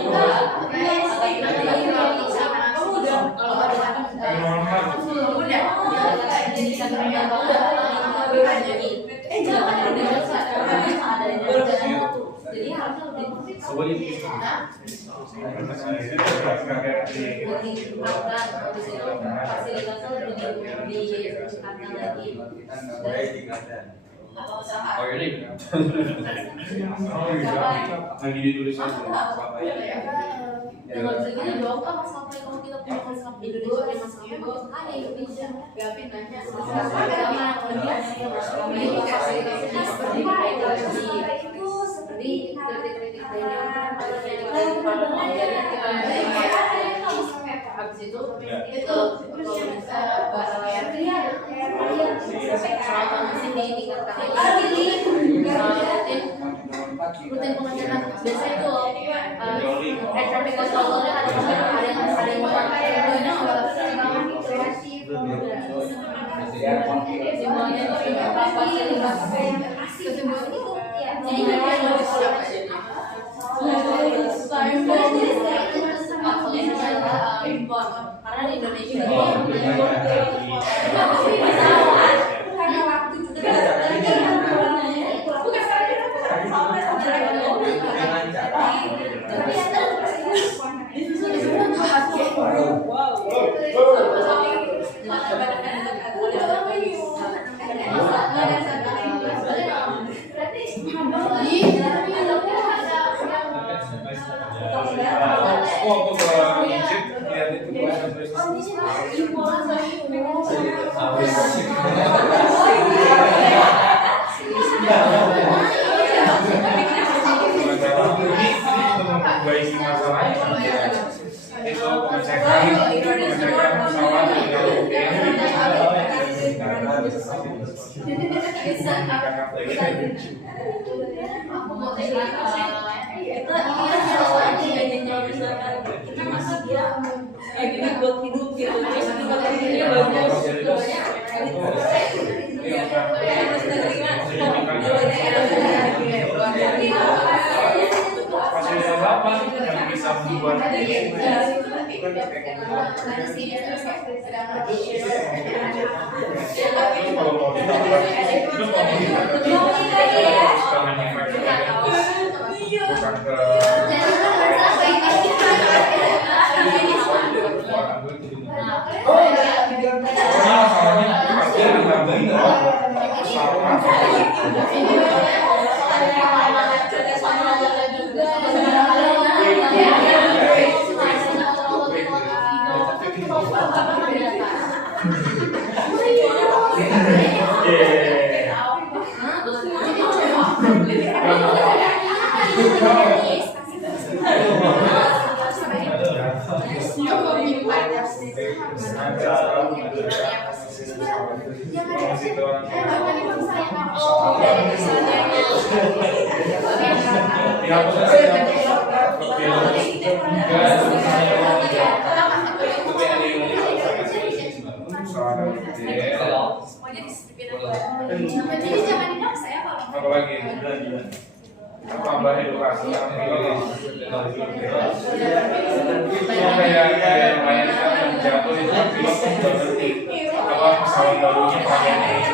kalau ada jadi harusnya lebih lagi ditulis aja. dengan segini dong kan maskapai kalau kita punya maskapai Indonesia yang maskapai ada Indonesia Gavin nanya fasilitasnya seperti apa itu seperti kritik-kritik habis itu sini dikatakan rutin pengajaran biasa itu traffic controllernya ada yang semuanya itu apa karena di Indonesia karena waktu juga Waktu ke Egypt lihat itu memperbaiki masalahnya itu pengecekan pesawat kita buat hidup gitu terus kita ini bagus fasilitas apa yang bisa membuat jadi jangan dipaksa ya Pak. apalagi tambah edukasi yang kayak yang lain yang jatuh itu pilot sudah ngerti apa pesawat barunya pakaiannya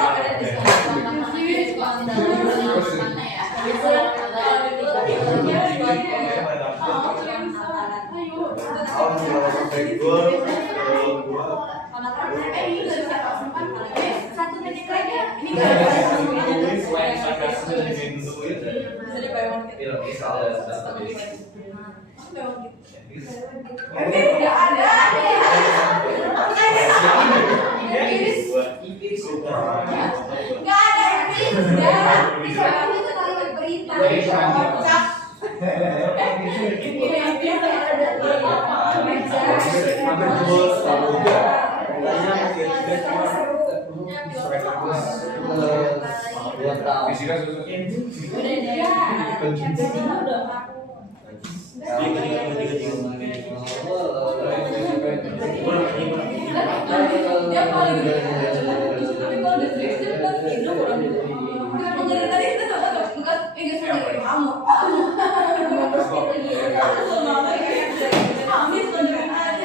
Satu menit lagi. Nggak ada. fisika susah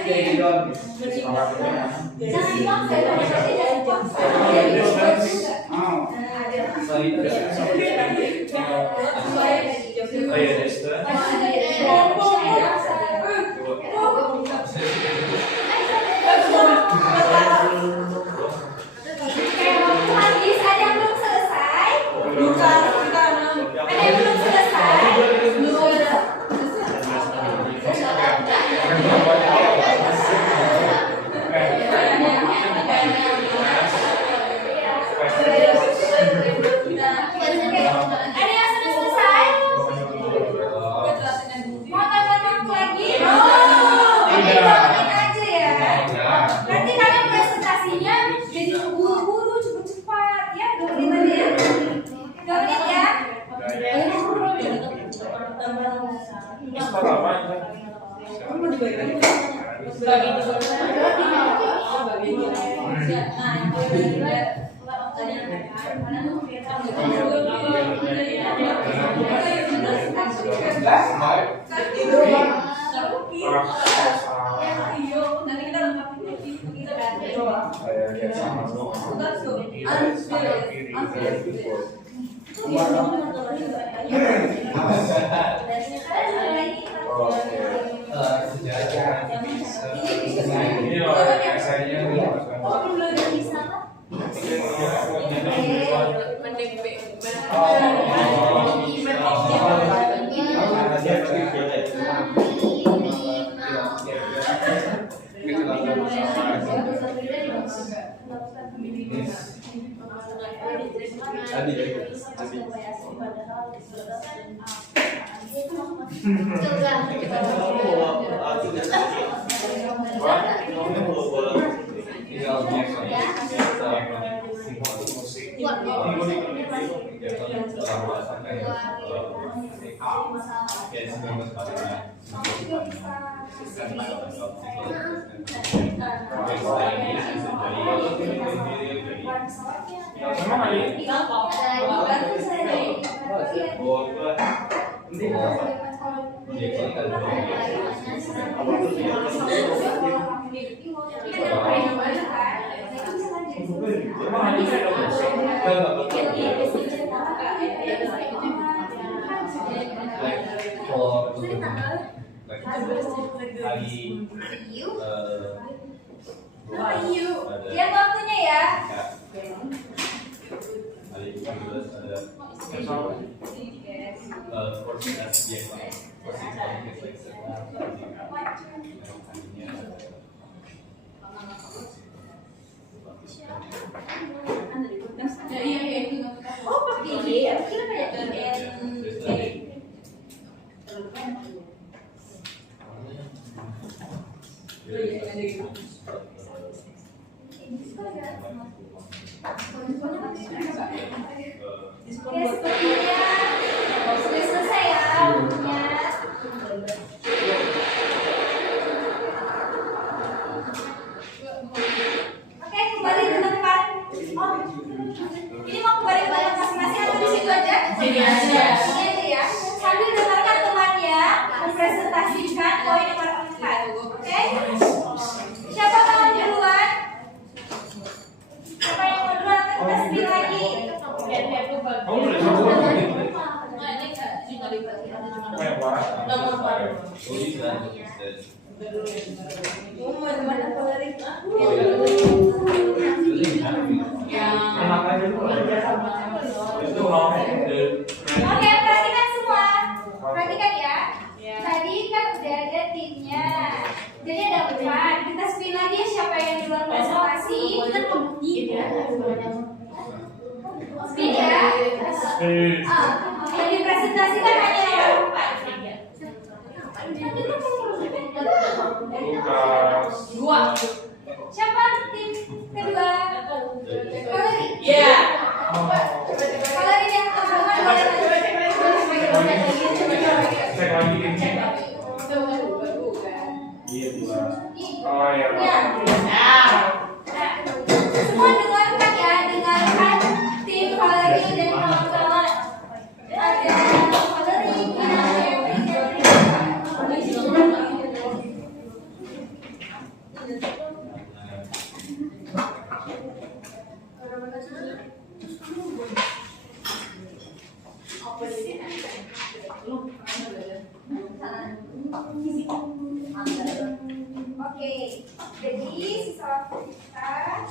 Jangan dipaksa, jangan dipaksa. Habis, ada yang belum selesai? Ada yang belum selesai? Ada yang sudah selesai? Mau tambah waktu lagi? Ini 2 menit aja ya. Nanti kalian presentasinya jadi buru-buru, cepat-cepat ya. 2 menit aja ya. 2 menit ya. Ini loh, biasanya Lihat waktunya ya. Oh, pakai ini ya? Kira kayak Oke, sepertinya sudah selesai ya waktunya. Oke, kembali ke tempat. Oh, ini mau kembali ke tempat masing-masing atau di situ aja? Sini aja. Sini aja ya. Sambil dengarkan temannya mempresentasikan poin nomor 4. Oke? Siapa mau duluan? Siapa yang mau duluan? Kita spill lagi. kamu boleh coba. Oke, perhatikan semua. Perhatikan ya. Tadi kan udah ada timnya. Jadi ada 4. Kita spin lagi ya, siapa yang duluan presentasi. Spin ya. Yang dipresentasikan hanya yang 4. Dua. Siapa tim kedua? Valeri. Iya. Valeri yang pertama boleh Cek lagi. Iya, dua. Oh ya. Ya. Semua dengarkan ya, dengarkan tim Valeri dan kawan-kawan. Ada Valeri, Kevin, Oke, jadi sisa waktu kita.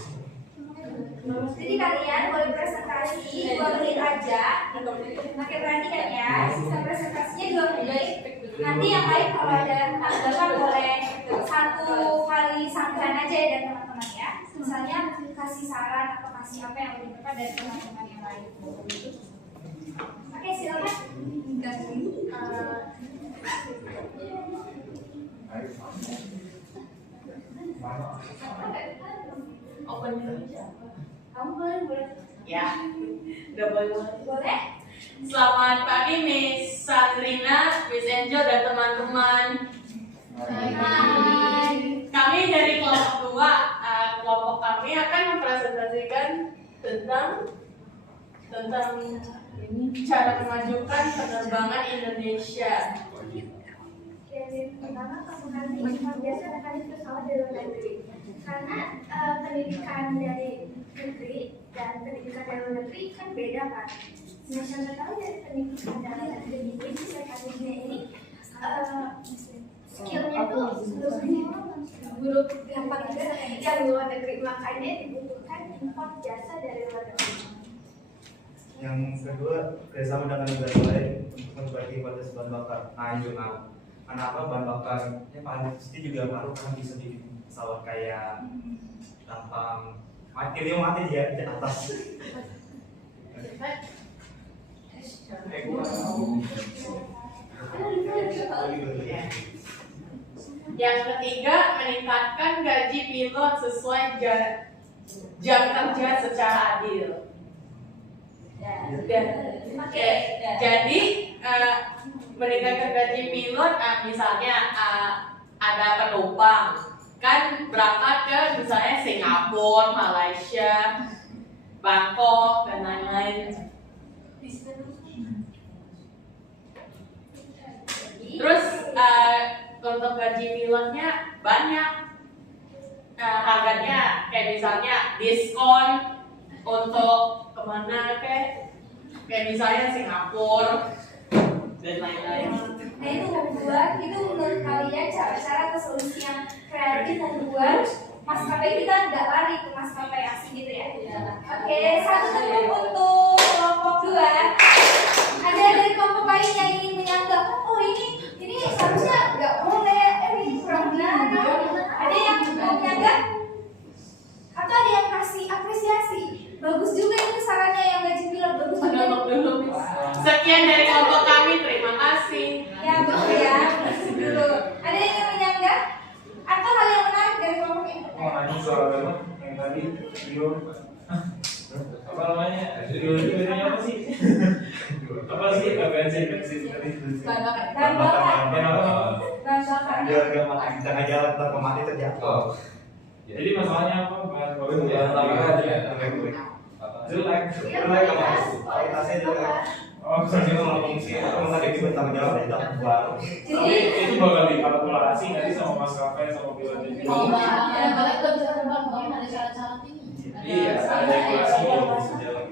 Jadi kalian boleh presentasi 2 menit aja. Oke, perhatikan ya. Sisa presentasinya 2 menit. Nanti yang lain kalau ada tanggapan boleh 1 kali sambutan aja ya dari teman-teman ya. Misalnya kasih saran atau kasih apa yang lebih tepat dari teman-teman yang lain. Oke, silakan. Open dulu aja. Kamu boleh. Ya, udah boleh. Boleh? Selamat pagi Miss Sandrina, Miss Angel dan teman-teman. Hai. Kami dari kelompok 2, kelompok kami akan mempresentasikan tentang cara memajukan penerbangan Indonesia. Yang pertama, pasukan biasa akan pesawat dari luar negeri. Karena pendidikan dari negeri dan pendidikan dari luar negeri kan beda kan. Nah, contoh tahu dari pendidikan dalam negeri ini, sekalinya ini skillnya tuh guru gampang juga yang luar negeri, makanya dibutuhkan import jasa dari luar negeri. Yang kedua, kerjasama dengan negara lain untuk memperbaiki kualitas bahan bakar. Nah, itu kenapa bahan bakarnya pasti juga ngaruh karena bisa bikin pesawat kayak gampang mati di atas. Yang ketiga, meningkatkan gaji pilot sesuai jam kerja secara adil. Jadi meningkatkan gaji pilot, misalnya ada penumpang kan berangkat ke misalnya Singapura, Malaysia, Bangkok dan lain-lain. Terus untuk gaji pilotnya banyak, harganya kayak misalnya diskon untuk kemana kayak misalnya Singapura dan lain-lain. Nah, itu menurut kalian cara-cara atau solusi yang kreatif membuat maskapai kita nggak lari ke maskapai asing gitu ya? Oke, satu tepuk untuk kelompok 2. Ada dari kelompok lain yang ingin menyanggah, oh ini seharusnya nggak boleh, ini kurang benar. Ada yang mau menyanggah? Atau ada yang kasih apresiasi? Bagus juga itu sarannya yang gaji pilot, bagus juga. Sekian dari kelompok kami, terima kasih. Ya betul ya, kasih dulu. Ada yang ingin menyanggah? Atau hal yang menarik dari kelompok ini? Ini soal apa? Yang tadi video apa namanya? Videonya apa sih? Apa sih? Bensin tadi. Bahan bakar. Bahan bakar. Dia mati di tengah jalan atau mati terjatuh. Jadi masalahnya apa? Bahan bakar jelek. Jelek apa? Kualitasnya jelek. Oh, Misalnya kalau fungsi itu nggak di bertanggung jawab dari tahun baru. Tapi itu bakal dikalkulasi nggak sih sama maskapai sama pilotnya? Iya, ada regulasinya yang sejalan.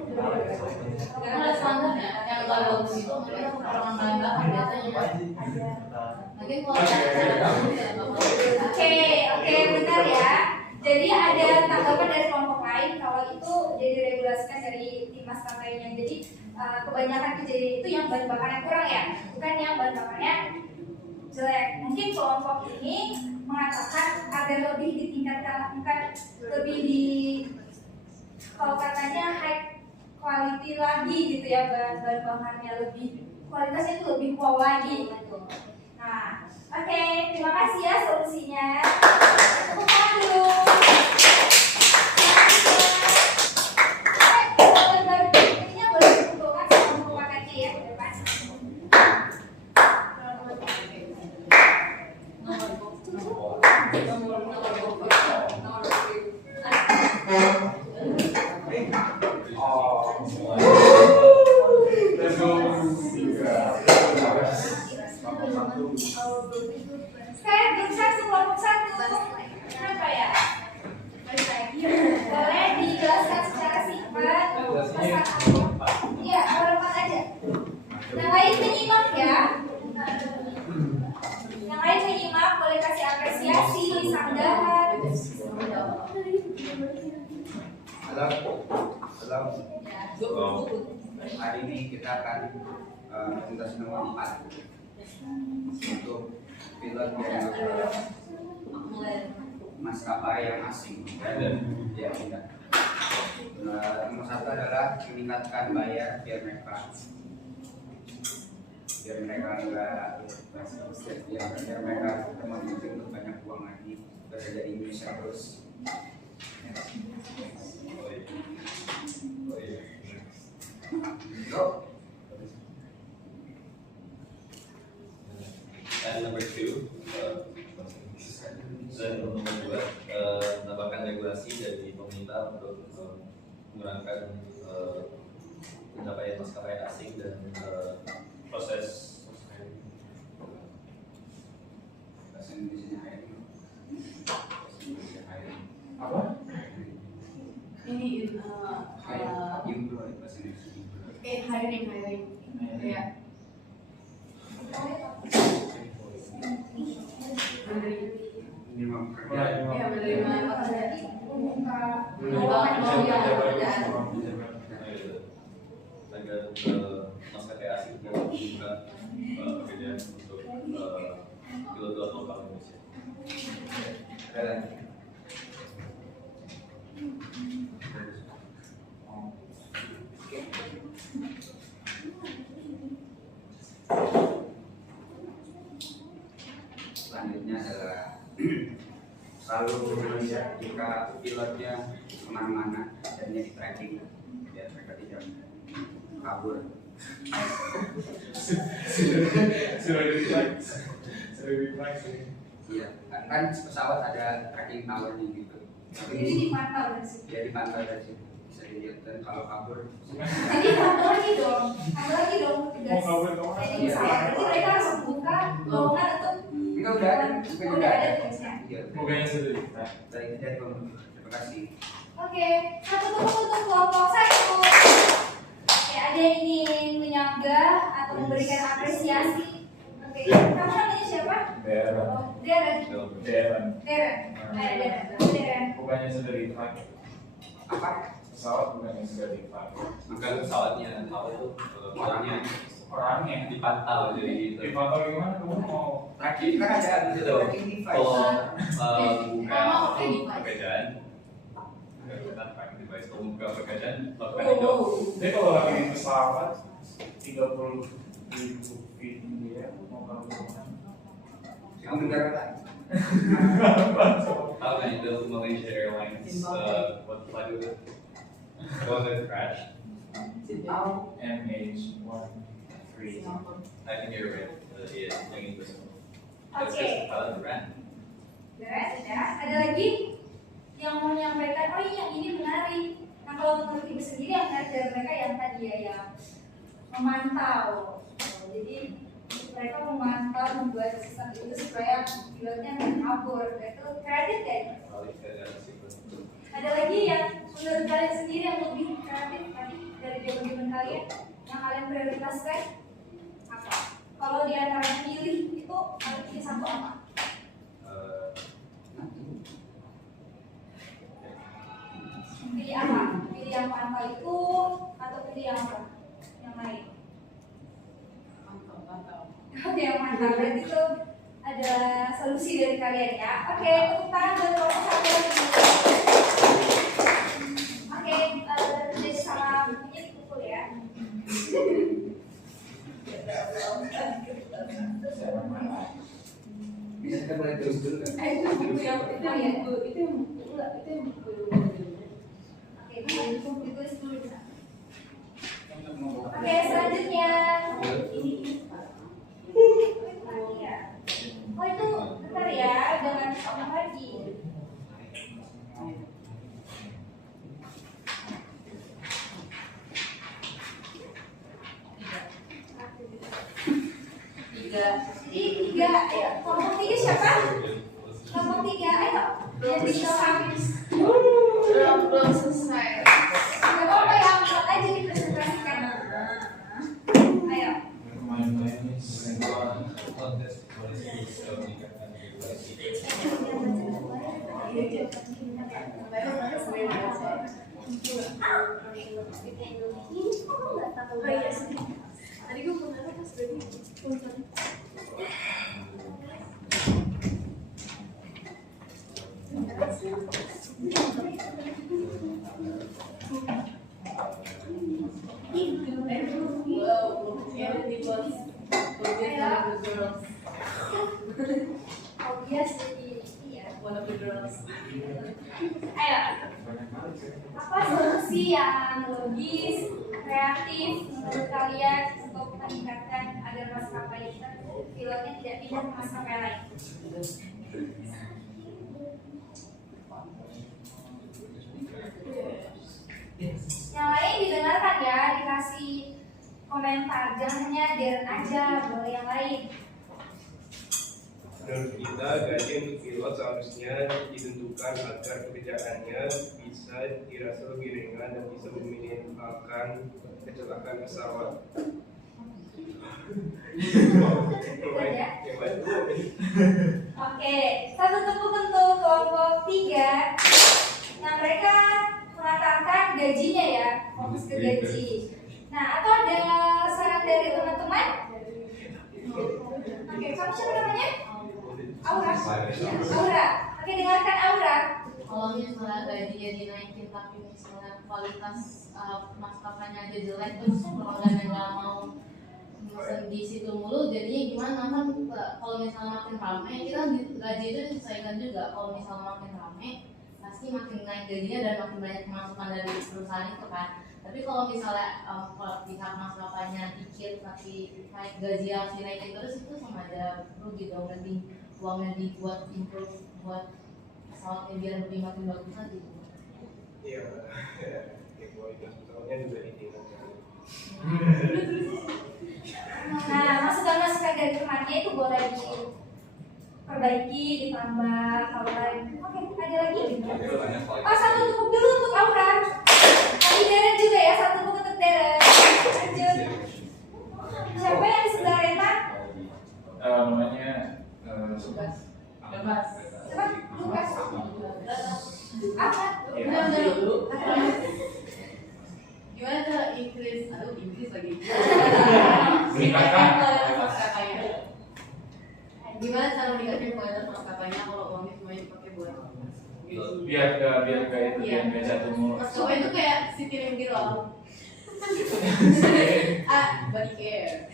Karena ada standarnya, yang kalau itu mereka orang lain bahkan biasanya. Mungkin kalau Oke, benar ya. Jadi ada tanggapan dari kelompok lain kalau itu jadi regulasikan dari tim maskapainya. Jadi kebanyakan kejadian itu yang bahan bakarnya kurang ya, bukan yang bahan bakarnya jelek. Mungkin kelompok ini mengatakan agar lebih ditingkatkan, bukan lebih di kalau katanya high quality lagi gitu ya, bahan bakarnya lebih kualitasnya itu lebih wow lagi gitu. Nah, oke, terima kasih ya solusinya. Tepuk tangan dulu. Ini boleh dikumpulkan sama pemakannya ya, ke depan. Let's go. Saya grup 1, kelompok 1. Kenapa ya? Boleh dijelaskan secara singkat. Iya, harapan aja. Yang lain menyimak ya. Yang lain menyimak, boleh kasih apresiasi, sanggahan. Halo, hari ini kita akan presentasi nomor 4 untuk pilot yang maskapai yang asing. Ya, tidak. Nomor 1 adalah meningkatkan bayar biar mereka untuk banyak uang lagi bekerja di Indonesia terus. And number 2, dan nomor 2, menambahkan regulasi dari pemerintah untuk mengurangkan pencapaian maskapai asing dan proses Apa? Ini hiring ya. Ya, menerima agar maskapai asing membuka pekerjaan untuk pilot lokal Indonesia. Selanjutnya adalah selalu jika pilotnya kemana-mana dan di tracking biar mereka tidak kabur. Iya, kan pesawat ada tracking towernya gitu. Jadi dipantau dari situ. Dia dipantau dari situ bisa dilihat dan kalau kabur. Jadi tambah lagi dong tugas. Jadi pesawat itu mereka harus buka lowongan untuk Enggak udah ada, udah ada tugasnya. Iya, Bukannya sudah. dari terima kasih. Oke, satu tepuk untuk kelompok 1. Oke, ada yang ingin menyanggah atau memberikan apresiasi. Oke, kamu namanya siapa? Darren. Oh, Darren. Darren. Darren. Bukannya sudah dipakai. Apa? Pesawat bukannya sudah dipakai. Bukan pesawatnya, tahu itu orangnya dipantau jadi Dipantau gimana? Kamu mau Tracking kan ada gitu. tracking device. Buka pekerjaan, tracking device, buka pekerjaan, lakukan itu. Jadi kalau lagi di pesawat 30.000 feet dia mau kabur kemana? Yang negara lain. Tahu kan itu Malaysia Airlines what flight was it? Was it crash? MH13. I think you're right. Iya, yang itu. Oke. Pilot brand. Beres, sudah. Ada lagi yang mau menyampaikan? Oh iya, ini menarik. Nah, kalau menurut ibu sendiri yang menarik dari mereka yang tadi ya, yang memantau. Jadi mereka memantau membuat sistem itu supaya pilotnya nggak kabur. Itu kreatif ya. Ada lagi yang menurut kalian sendiri yang lebih kreatif tadi dari jawaban kalian yang kalian prioritaskan apa? Kalau di antara pilih itu paling pilih satu apa? Pilih apa? Pilih yang pantau itu atau pilih yang apa? Yang lain? Oke, yang mantap. Berarti itu ada solusi dari kalian ya. Oke, tepuk tangan buat kelompok 1 lagi. Oke, jadi salam bunyi dipukul ya. Bisa kita mulai terus dulu kan? Itu yang Oke, ditulis dulu. Oke, selanjutnya oh itu bentar ya, jangan sama lagi. Jadi 3, ayo. Kelompok 3 siapa? Kelompok 3, ayo. Yang digital Belum selesai. Gak apa-apa ya, angkat aja dipresentasikan. Ayo. Tadi gue pernah pas berarti obvious jadi iya. One of the girls. Ayo, apa solusi yang logis, kreatif menurut kalian untuk meningkatkan agar maskapai kita pilotnya tidak pindah ke maskapai lain? Yang lain didengarkan ya, dikasih komentar, jangan hanya Darren aja, boleh yang lain. Menurut kita, gaji untuk pilot seharusnya ditentukan agar kebijakannya bisa dirasa lebih ringan dan bisa meminimalkan kecelakaan pesawat. Oke, satu tepuk untuk kelompok 3 yang mereka mengatakan gajinya ya, fokus ke gaji. Nah, atau ada saran dari teman-teman? Oke, kamu siapa namanya? Aura. Aura. Oke, dengarkan Aura. Kalau misalnya gajinya dinaikin tapi misalnya kualitas maskapainya aja jelek, terus pelanggan yang nggak mau mesen di situ mulu, jadinya gimana kan? Kalau misalnya makin ramai, kita gaji itu disesuaikan juga. Kalau misalnya makin ramai, pasti makin naik gajinya dan makin banyak pemasukan dari perusahaan itu kan. Tapi kalau misalnya pihak maskapainya dikit tapi naik gaji yang dinaikin terus, itu sama aja rugi dong. Nanti uangnya dibuat improve buat pesawatnya biar lebih makin bagus lagi. Iya, kualitas pesawatnya juga ditingkatkan. Nah, masukan-masukan dari temannya itu boleh diperbaiki, ditambah kalau lain. Oke, ada lagi? Oh, satu tepuk dulu untuk Aura. Tadi Darren juga ya, satu tepuk untuk Darren. Lanjut. Siapa yang di sebelah Rena? Namanya Lukas. Siapa? Lukas. Apa? Gimana cara Inggris? Aduh, Inggris lagi. Meningkatkan kualitas maskapainya. Gimana cara meningkatkan kualitas maskapainya kalau uangnya semuanya dipakai buat biar ke itu Iya. biar jatuh mulu. maskapai itu kayak Citylink gitu loh. Body care.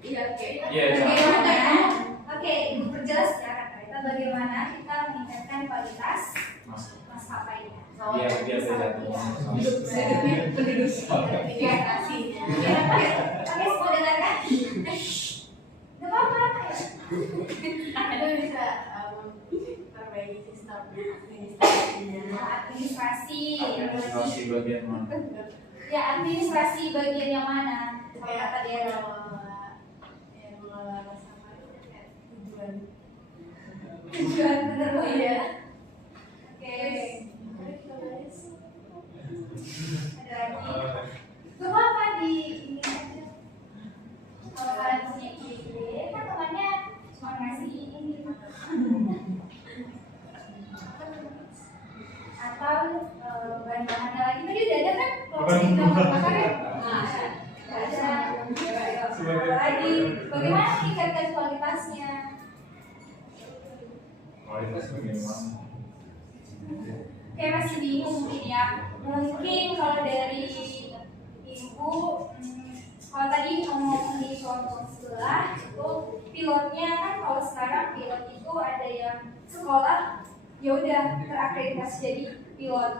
Iya, oke. Iya, Bagaimana? Oke, ibu perjelas ya kata kita bagaimana kita meningkatkan kualitas maskapainya. Biar jatuh mulu. Integrasi. Oke, semua dengarkan. Gak apa-apa. Ada bisa perbaiki sistem administrasinya. Administrasi. Administrasi bagian mana? Ya, administrasi bagian yang mana? Kalau kata dia. Mengelola maskapai tujuan. Tujuan bener loh ya. Oke. Ada lagi. Gak apa-apa di ini aja. Kalau kalian punya ide, kan temannya cuma ngasih ini. Atau bahan-bahannya lagi tadi udah ada kan? Kalau kita makan ya? Nah, ada. Apa lagi? Bagaimana meningkatkan kualitasnya? Kualitas bagaimana? Kayak masih bingung mungkin ya. Mungkin kalau dari ibu, kalau tadi ngomong di kelompok sebelah itu pilotnya kan kalau sekarang pilot itu ada yang sekolah ya udah terakreditasi jadi pilot.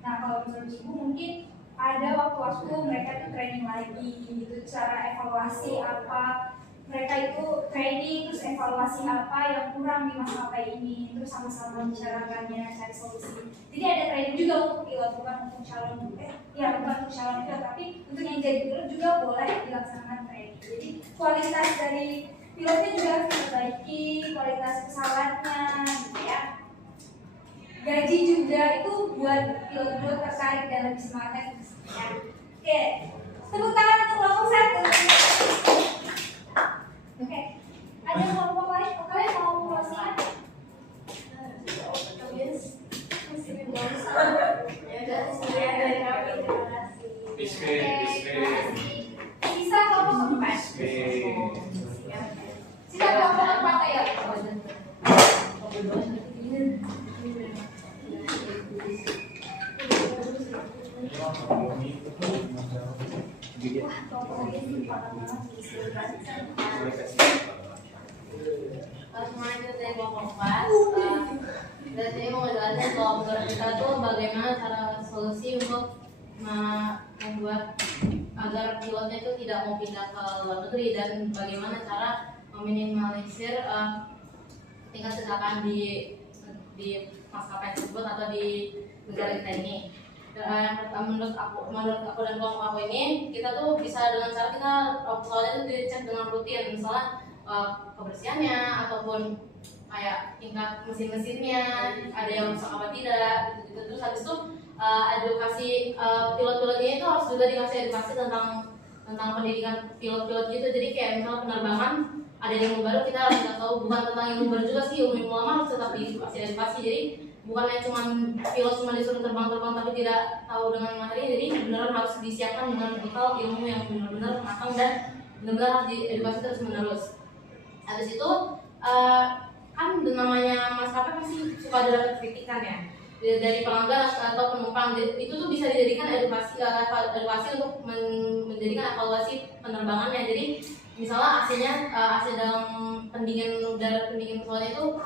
Nah kalau menurut ibu mungkin ada waktu-waktu mereka tuh training lagi gitu, cara evaluasi apa mereka itu training terus evaluasi apa yang kurang di maskapai ini, terus sama-sama membicarakannya cari solusi. Jadi ada training juga untuk pilot, bukan untuk calon bukan untuk calon pilot, tapi untuk yang jadi pilot juga boleh dilaksanakan training. Jadi kualitas dari pilotnya juga harus diperbaiki, kualitas pesawatnya gitu ya. Gaji juga itu buat pilot-pilot tertarik dan lebih semangat ya. Oke, tepuk tangan untuk kelompok 1. Oke, ada kelompok lain? Semuanya dari kelompok 4 dan saya mau ngejelasin kalau menurut kita tuh bagaimana cara solusi untuk membuat agar pilotnya itu tidak mau pindah ke luar negeri dan bagaimana cara meminimalisir tingkat kecelakaan di maskapai tersebut atau di negara kita ini. Yang pertama menurut aku dan kelompok aku ini, kita tuh bisa dengan cara kita pesawatnya itu dicek dengan rutin, misalnya kebersihannya ataupun kayak tingkat mesin-mesinnya ada yang rusak apa tidak gitu. Terus habis itu edukasi pilot-pilotnya itu harus juga dikasih edukasi tentang pendidikan pilot-pilot gitu. Jadi kayak misalnya penerbangan ada ilmu baru, kita harus tahu, bukan tentang ilmu baru juga sih, ilmu lama harus tetap dikasih edukasi. Jadi bukannya cuma pilot cuma disuruh terbang-terbang tapi tidak tahu dengan materi, jadi benar harus disiapkan dengan bekal ilmu yang benar-benar matang dan benar-benar harus diedukasi terus menerus. Habis itu kan namanya maskapai pasti suka ada kritikan ya dari pelanggan atau penumpang, itu tuh bisa dijadikan edukasi untuk menjadikan evaluasi penerbangannya. Jadi misalnya AC dalam pendingin udara pendingin pesawatnya itu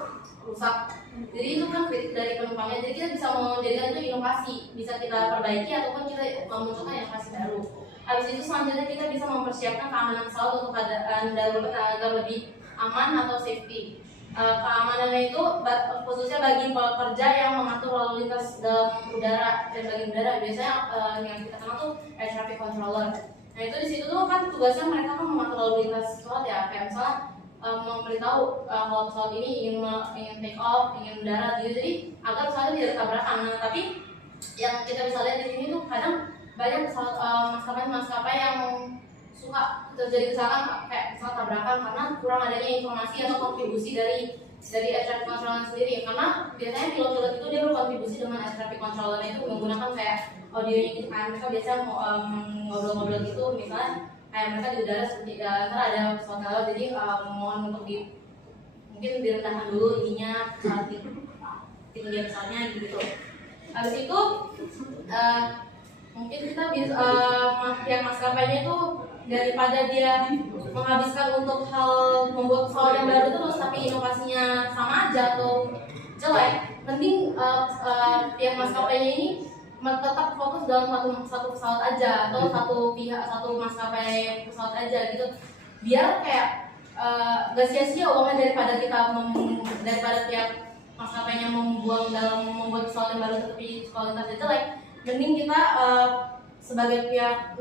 rusak, jadi itu kan kritik dari penumpangnya. Jadi kita bisa menjadikan itu inovasi, bisa kita perbaiki ataupun kita memunculkan inovasi baru. Habis itu selanjutnya kita bisa mempersiapkan keamanan pesawat untuk keadaan darurat agar lebih aman atau safety. Keamanannya itu khususnya bagi pekerja yang mengatur lalu lintas dalam udara dan bagian udara, biasanya yang kita kenal tuh air traffic controller. Nah itu di situ tuh kan tugasnya mereka kan mengatur lalu lintas pesawat ya, kayak misalnya memberitahu kalau pesawat ini ingin take off, ingin mendarat gitu, jadi agar pesawatnya tidak tabrakan. Nah tapi yang kita bisa lihat di sini tuh kadang banyak pesawat maskapai yang suka terjadi kecelakaan kayak misalnya tabrakan karena kurang adanya informasi atau kontribusi dari air traffic controller sendiri. Karena biasanya pilot-pilot itu dia berkontribusi dengan air traffic controller itu menggunakan kayak audionya gitu kan, mereka biasanya ngobrol-ngobrol gitu, misalnya kayak mereka di udara seperti ntar ada pesawat lewat, jadi mohon untuk mungkin direndahkan dulu ininya saat tinggi pesawatnya gitu. Habis itu mungkin kita bisa pihak maskapainya itu daripada dia menghabiskan untuk hal membuat pesawat yang baru terus tapi inovasinya sama aja atau jelek, mending pihak maskapainya ini tetap fokus dalam satu pesawat aja atau satu maskapai pesawat aja gitu, biar kayak gak sia-sia uangnya daripada pihak maskapainya membuat pesawat yang baru tapi kualitasnya jelek. Mending kita sebagai pihak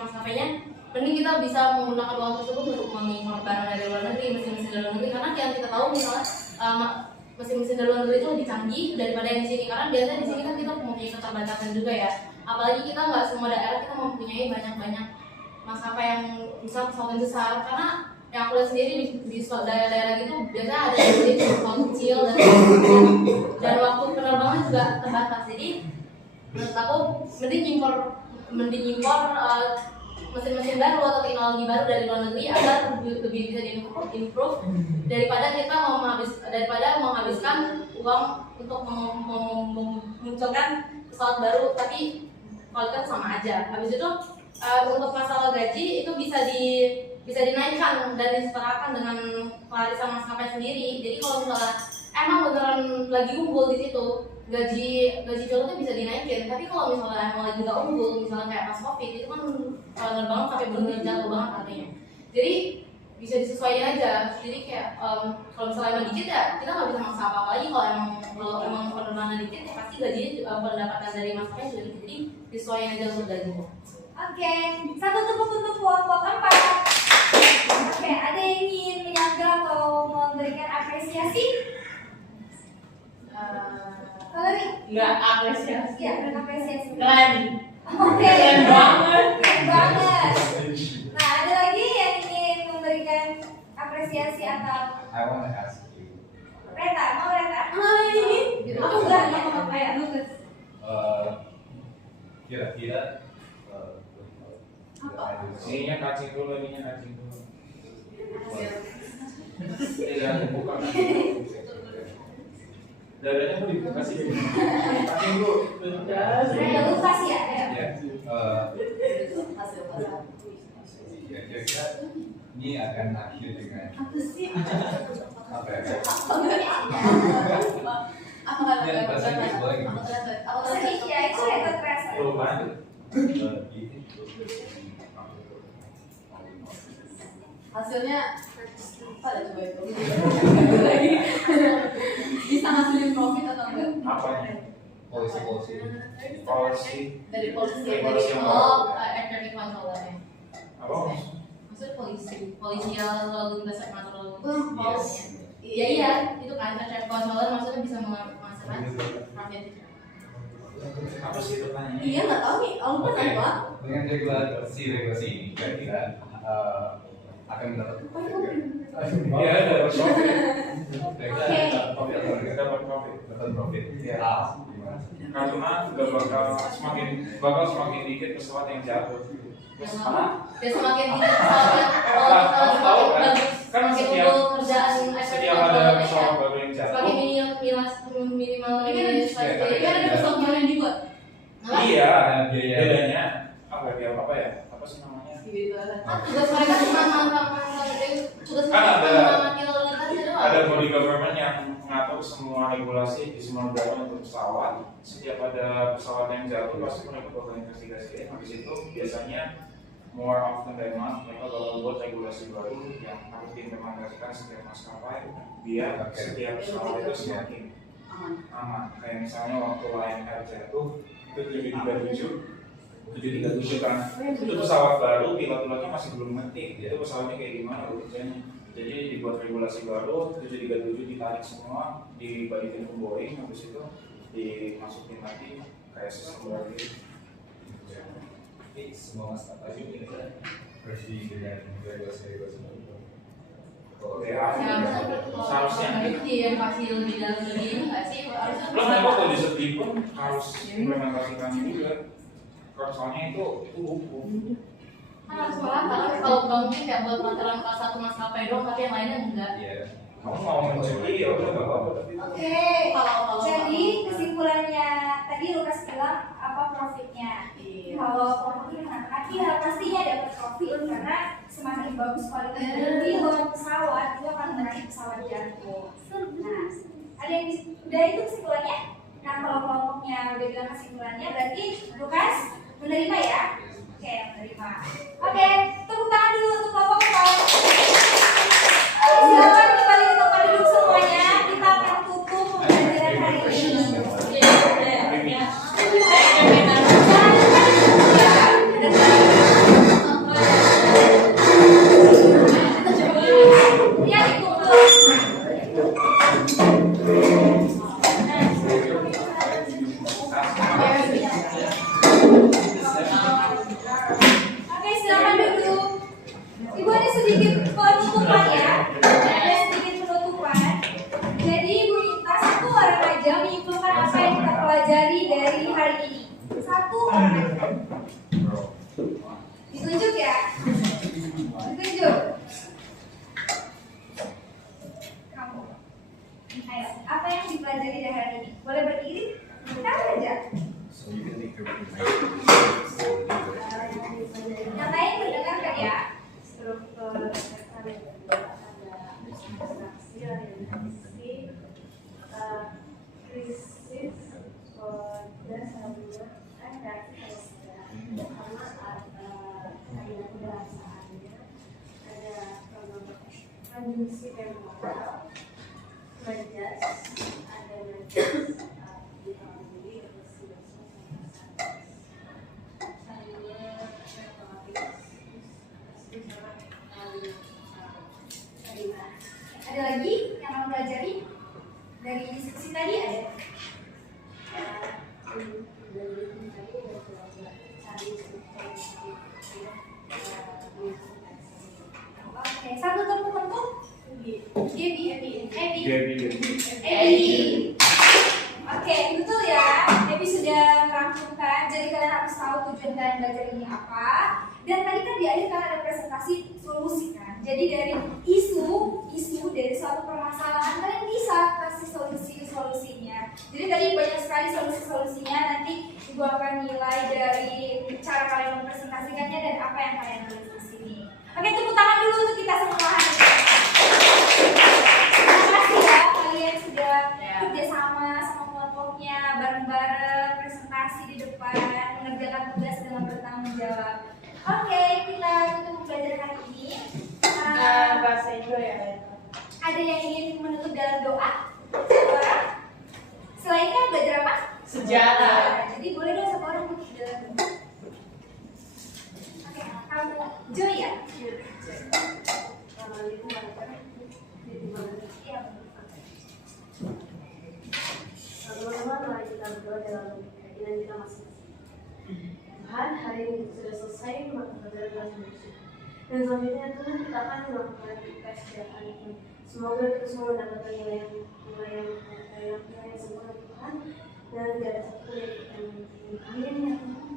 maskapainya, mending kita bisa menggunakan uang tersebut untuk mengimpor barang dari luar negeri, mesin-mesin dari luar negeri, karena yang kita tahu misalnya mesin-mesin dari luar negeri itu lebih canggih daripada yang di sini, karena biasanya di sini kan kita mempunyai keterbatasan juga ya, apalagi kita nggak semua daerah kita mempunyai banyak maskapai yang bisa pesawat yang besar, karena yang aku lihat sendiri di daerah-daerah gitu biasanya ada yang jadi pesawat kecil dan waktu penerbangan juga terbatas. Jadi menurut aku mending impor mesin-mesin baru atau teknologi baru dari luar negeri agar lebih bisa di-improve daripada kita menghabiskan uang untuk memunculkan pesawat baru tapi kualitas sama aja. Habis itu untuk masalah gaji itu bisa dinaikkan dan disetarakan dengan kelarisan maskapai sendiri. Jadi kalau misalnya emang beneran lagi unggul di situ, gaji pilotnya bisa dinaikin. Tapi kalau misalnya emang lagi nggak unggul, misalnya kayak pas COVID itu kan penerbangan sampai bener-bener jatuh banget artinya. Jadi bisa disesuaikan aja. Jadi kayak kalau misalnya emang dikit ya kita nggak bisa maksa apa-apa lagi. Kalau emang penerbangan dikit ya pasti gajinya pendapatan dari maskapai juga dikit. Jadi disesuaikan aja untuk gajinya. Oke, satu tepuk untuk kelompok 4. Oke, ada yang ingin menyanggah atau memberikan apresiasi? Valerie? Nggak apresiasi. Iya, apresiasi. Keren. Oke. Keren banget. Keren banget. Nah, ada lagi yang ingin memberikan apresiasi atau? I want to ask you. Reta, mau Reta? Aku nggak mau kayak nulis. Kira-kira ininya kacing dulu. Iya, bukan. Dadanya mau dikasih. Kasih Bu. Ada lupa sih ya. Ya, Hasil pasar. kira-kira ini akan akhir dengan Apa sih? apa ya? Aku nggak Ya, bahasa Inggris boleh gitu. Aku Sedih ya, itu ya terasa. Tuh kan. hasilnya apa ya coba itu? Bisa ngasilin profit atau enggak? Apanya? Polisi. Dari polisi Polisi yang air traffic controllernya. Apa? Maksudnya polisi yang lalu lintas lalu Yes. polisi. Iya itu kan air traffic controller maksudnya bisa menghasilkan profit. Apa sih pertanyaannya? Iya nggak tahu nih, aku kan Oke. apa? Dengan regulasi ini kira-kira akan mendapat Iya, dapat profit. kira-kira Dapat profit. dapat profit. Iya. Gimana? Karena udah bakal semakin dikit pesawat yang jatuh. Terus karena Ya semakin tinggi pesawatnya, kalau tahu kan? bagus, Kan semakin setiap- unggul kerjaan air traffic setiap ada controllernya, pesawat baru yang semakin jatuh. minimal Iya, jadi kan ada pesawat baru yang dibuat. Iya, Biaya. bedanya apa ya? Apa sih namanya? Tugas mereka cuma tugas Kan mereka ada- mengamati lalu lintas itu Ada body government yang mengatur semua regulasi di semua negara untuk pesawat. Setiap ada pesawat yang jatuh pasti mereka bakal investigasi. Habis itu biasanya more often than not mereka bakal buat regulasi baru yang harus diimplementasikan setiap maskapai biar setiap pesawat itu semakin aman. Kayak misalnya waktu Lion Air jatuh itu 737 kan, itu pesawat baru, pilot-pilotnya masih belum ngerti itu pesawatnya kayak gimana kerjanya. Jadi dibuat regulasi baru, 737 ditarik semua, dibalikin ke Boeing, habis itu dimasukin lagi kayak sistem baru gitu. Jadi semua maskapai ini bersih dengan regulasi-regulasi baru. Ya, seharusnya yang pasti lebih dalam dari ini nggak sih? Lo kenapa kalau disedih pun harus implementasikan juga. Kalau soalnya itu hukum. Kan harus merata, kalau mungkin kayak buat mataran kelas 1 maskapai doang, tapi yang lainnya enggak. Iya. Kamu mau mencuri ya udah nggak apa-apa. Oke. Jadi kesimpulannya tadi Lukas bilang apa profitnya? Kalau pemukul mengatakan iya pastinya dapat profit karena semakin bagus kualitas dari pilot pesawat itu akan menarik pesawat jatuh. Nah, ada yang udah itu kesimpulannya? Nah kalau kelompoknya udah bilang kesimpulannya berarti Lukas menerima ya? Oke, menerima. Oke, tepuk tangan dulu untuk kelompok pesawat. Silakan kembali ke tempat duduk semuanya. Kita akan tutup pembelajaran hari ini. Ya, Oke, silakan duduk. Ibu ada sedikit penutupan ya. Ada sedikit penutupan. Jadi Ibu minta satu orang aja menyimpulkan apa yang kita pelajari dari hari ini. Satu orang aja. Ditunjuk ya. Ditunjuk. Kamu. Ayo, apa yang dipelajari dari hari ini? Boleh berdiri? Kita aja. Yang lain mendengarkan ya. Struktur ada abstraksi, orientasi, krisis, kode, saluran, reaksi karena ada kebahasaannya, ada konjungsi temporal, majas, ada majas, dihubungi Ada lagi yang kamu pelajari dari diskusi tadi ada? Oke, satu tepuk untuk Ebi. Oke, betul ya. Ebi sudah merampungkan. Jadi kalian harus tahu tujuan kalian belajar ini apa. Dan tadi kan di akhir kalian ada presentasi solusi kan. Jadi dari isu dari suatu permasalahan kalian bisa kasih solusinya. Jadi tadi banyak sekali solusi-solusinya. Nanti Ibu akan nilai dari cara kalian mempresentasikannya dan apa yang kalian tulis di sini. Oke, tepuk tangan dulu untuk kita semua. Terima kasih ya kalian sudah kerjasama sama kelompoknya, bareng-bareng presentasi di depan, mengerjakan tugas dengan bertanggung jawab. Oke, kita tutup pembelajaran hari ini. Bahasa Indo ya. Ada yang ingin menutup dalam doa? Siapa? Selain kan belajar apa? Sejarah. Jadi boleh dong satu orang menutup dalam doa. Oke, kamu Joy ya? Iya. Teman-teman, mari kita berdoa dalam keyakinan kita masing-masing. Tuhan, hari ini sudah selesai mata pelajaran bahasa Indonesia. Dan selanjutnya Tuhan kita akan melakukan tes kegiatan ini. Semoga kita semua mendapatkan nilai yang sempurna Tuhan, dan tidak ada satu yang amin ya Tuhan.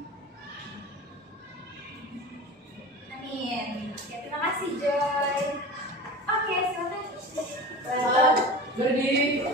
Amin. Ya, terima kasih Joy. Oke, silakan. Berdiri.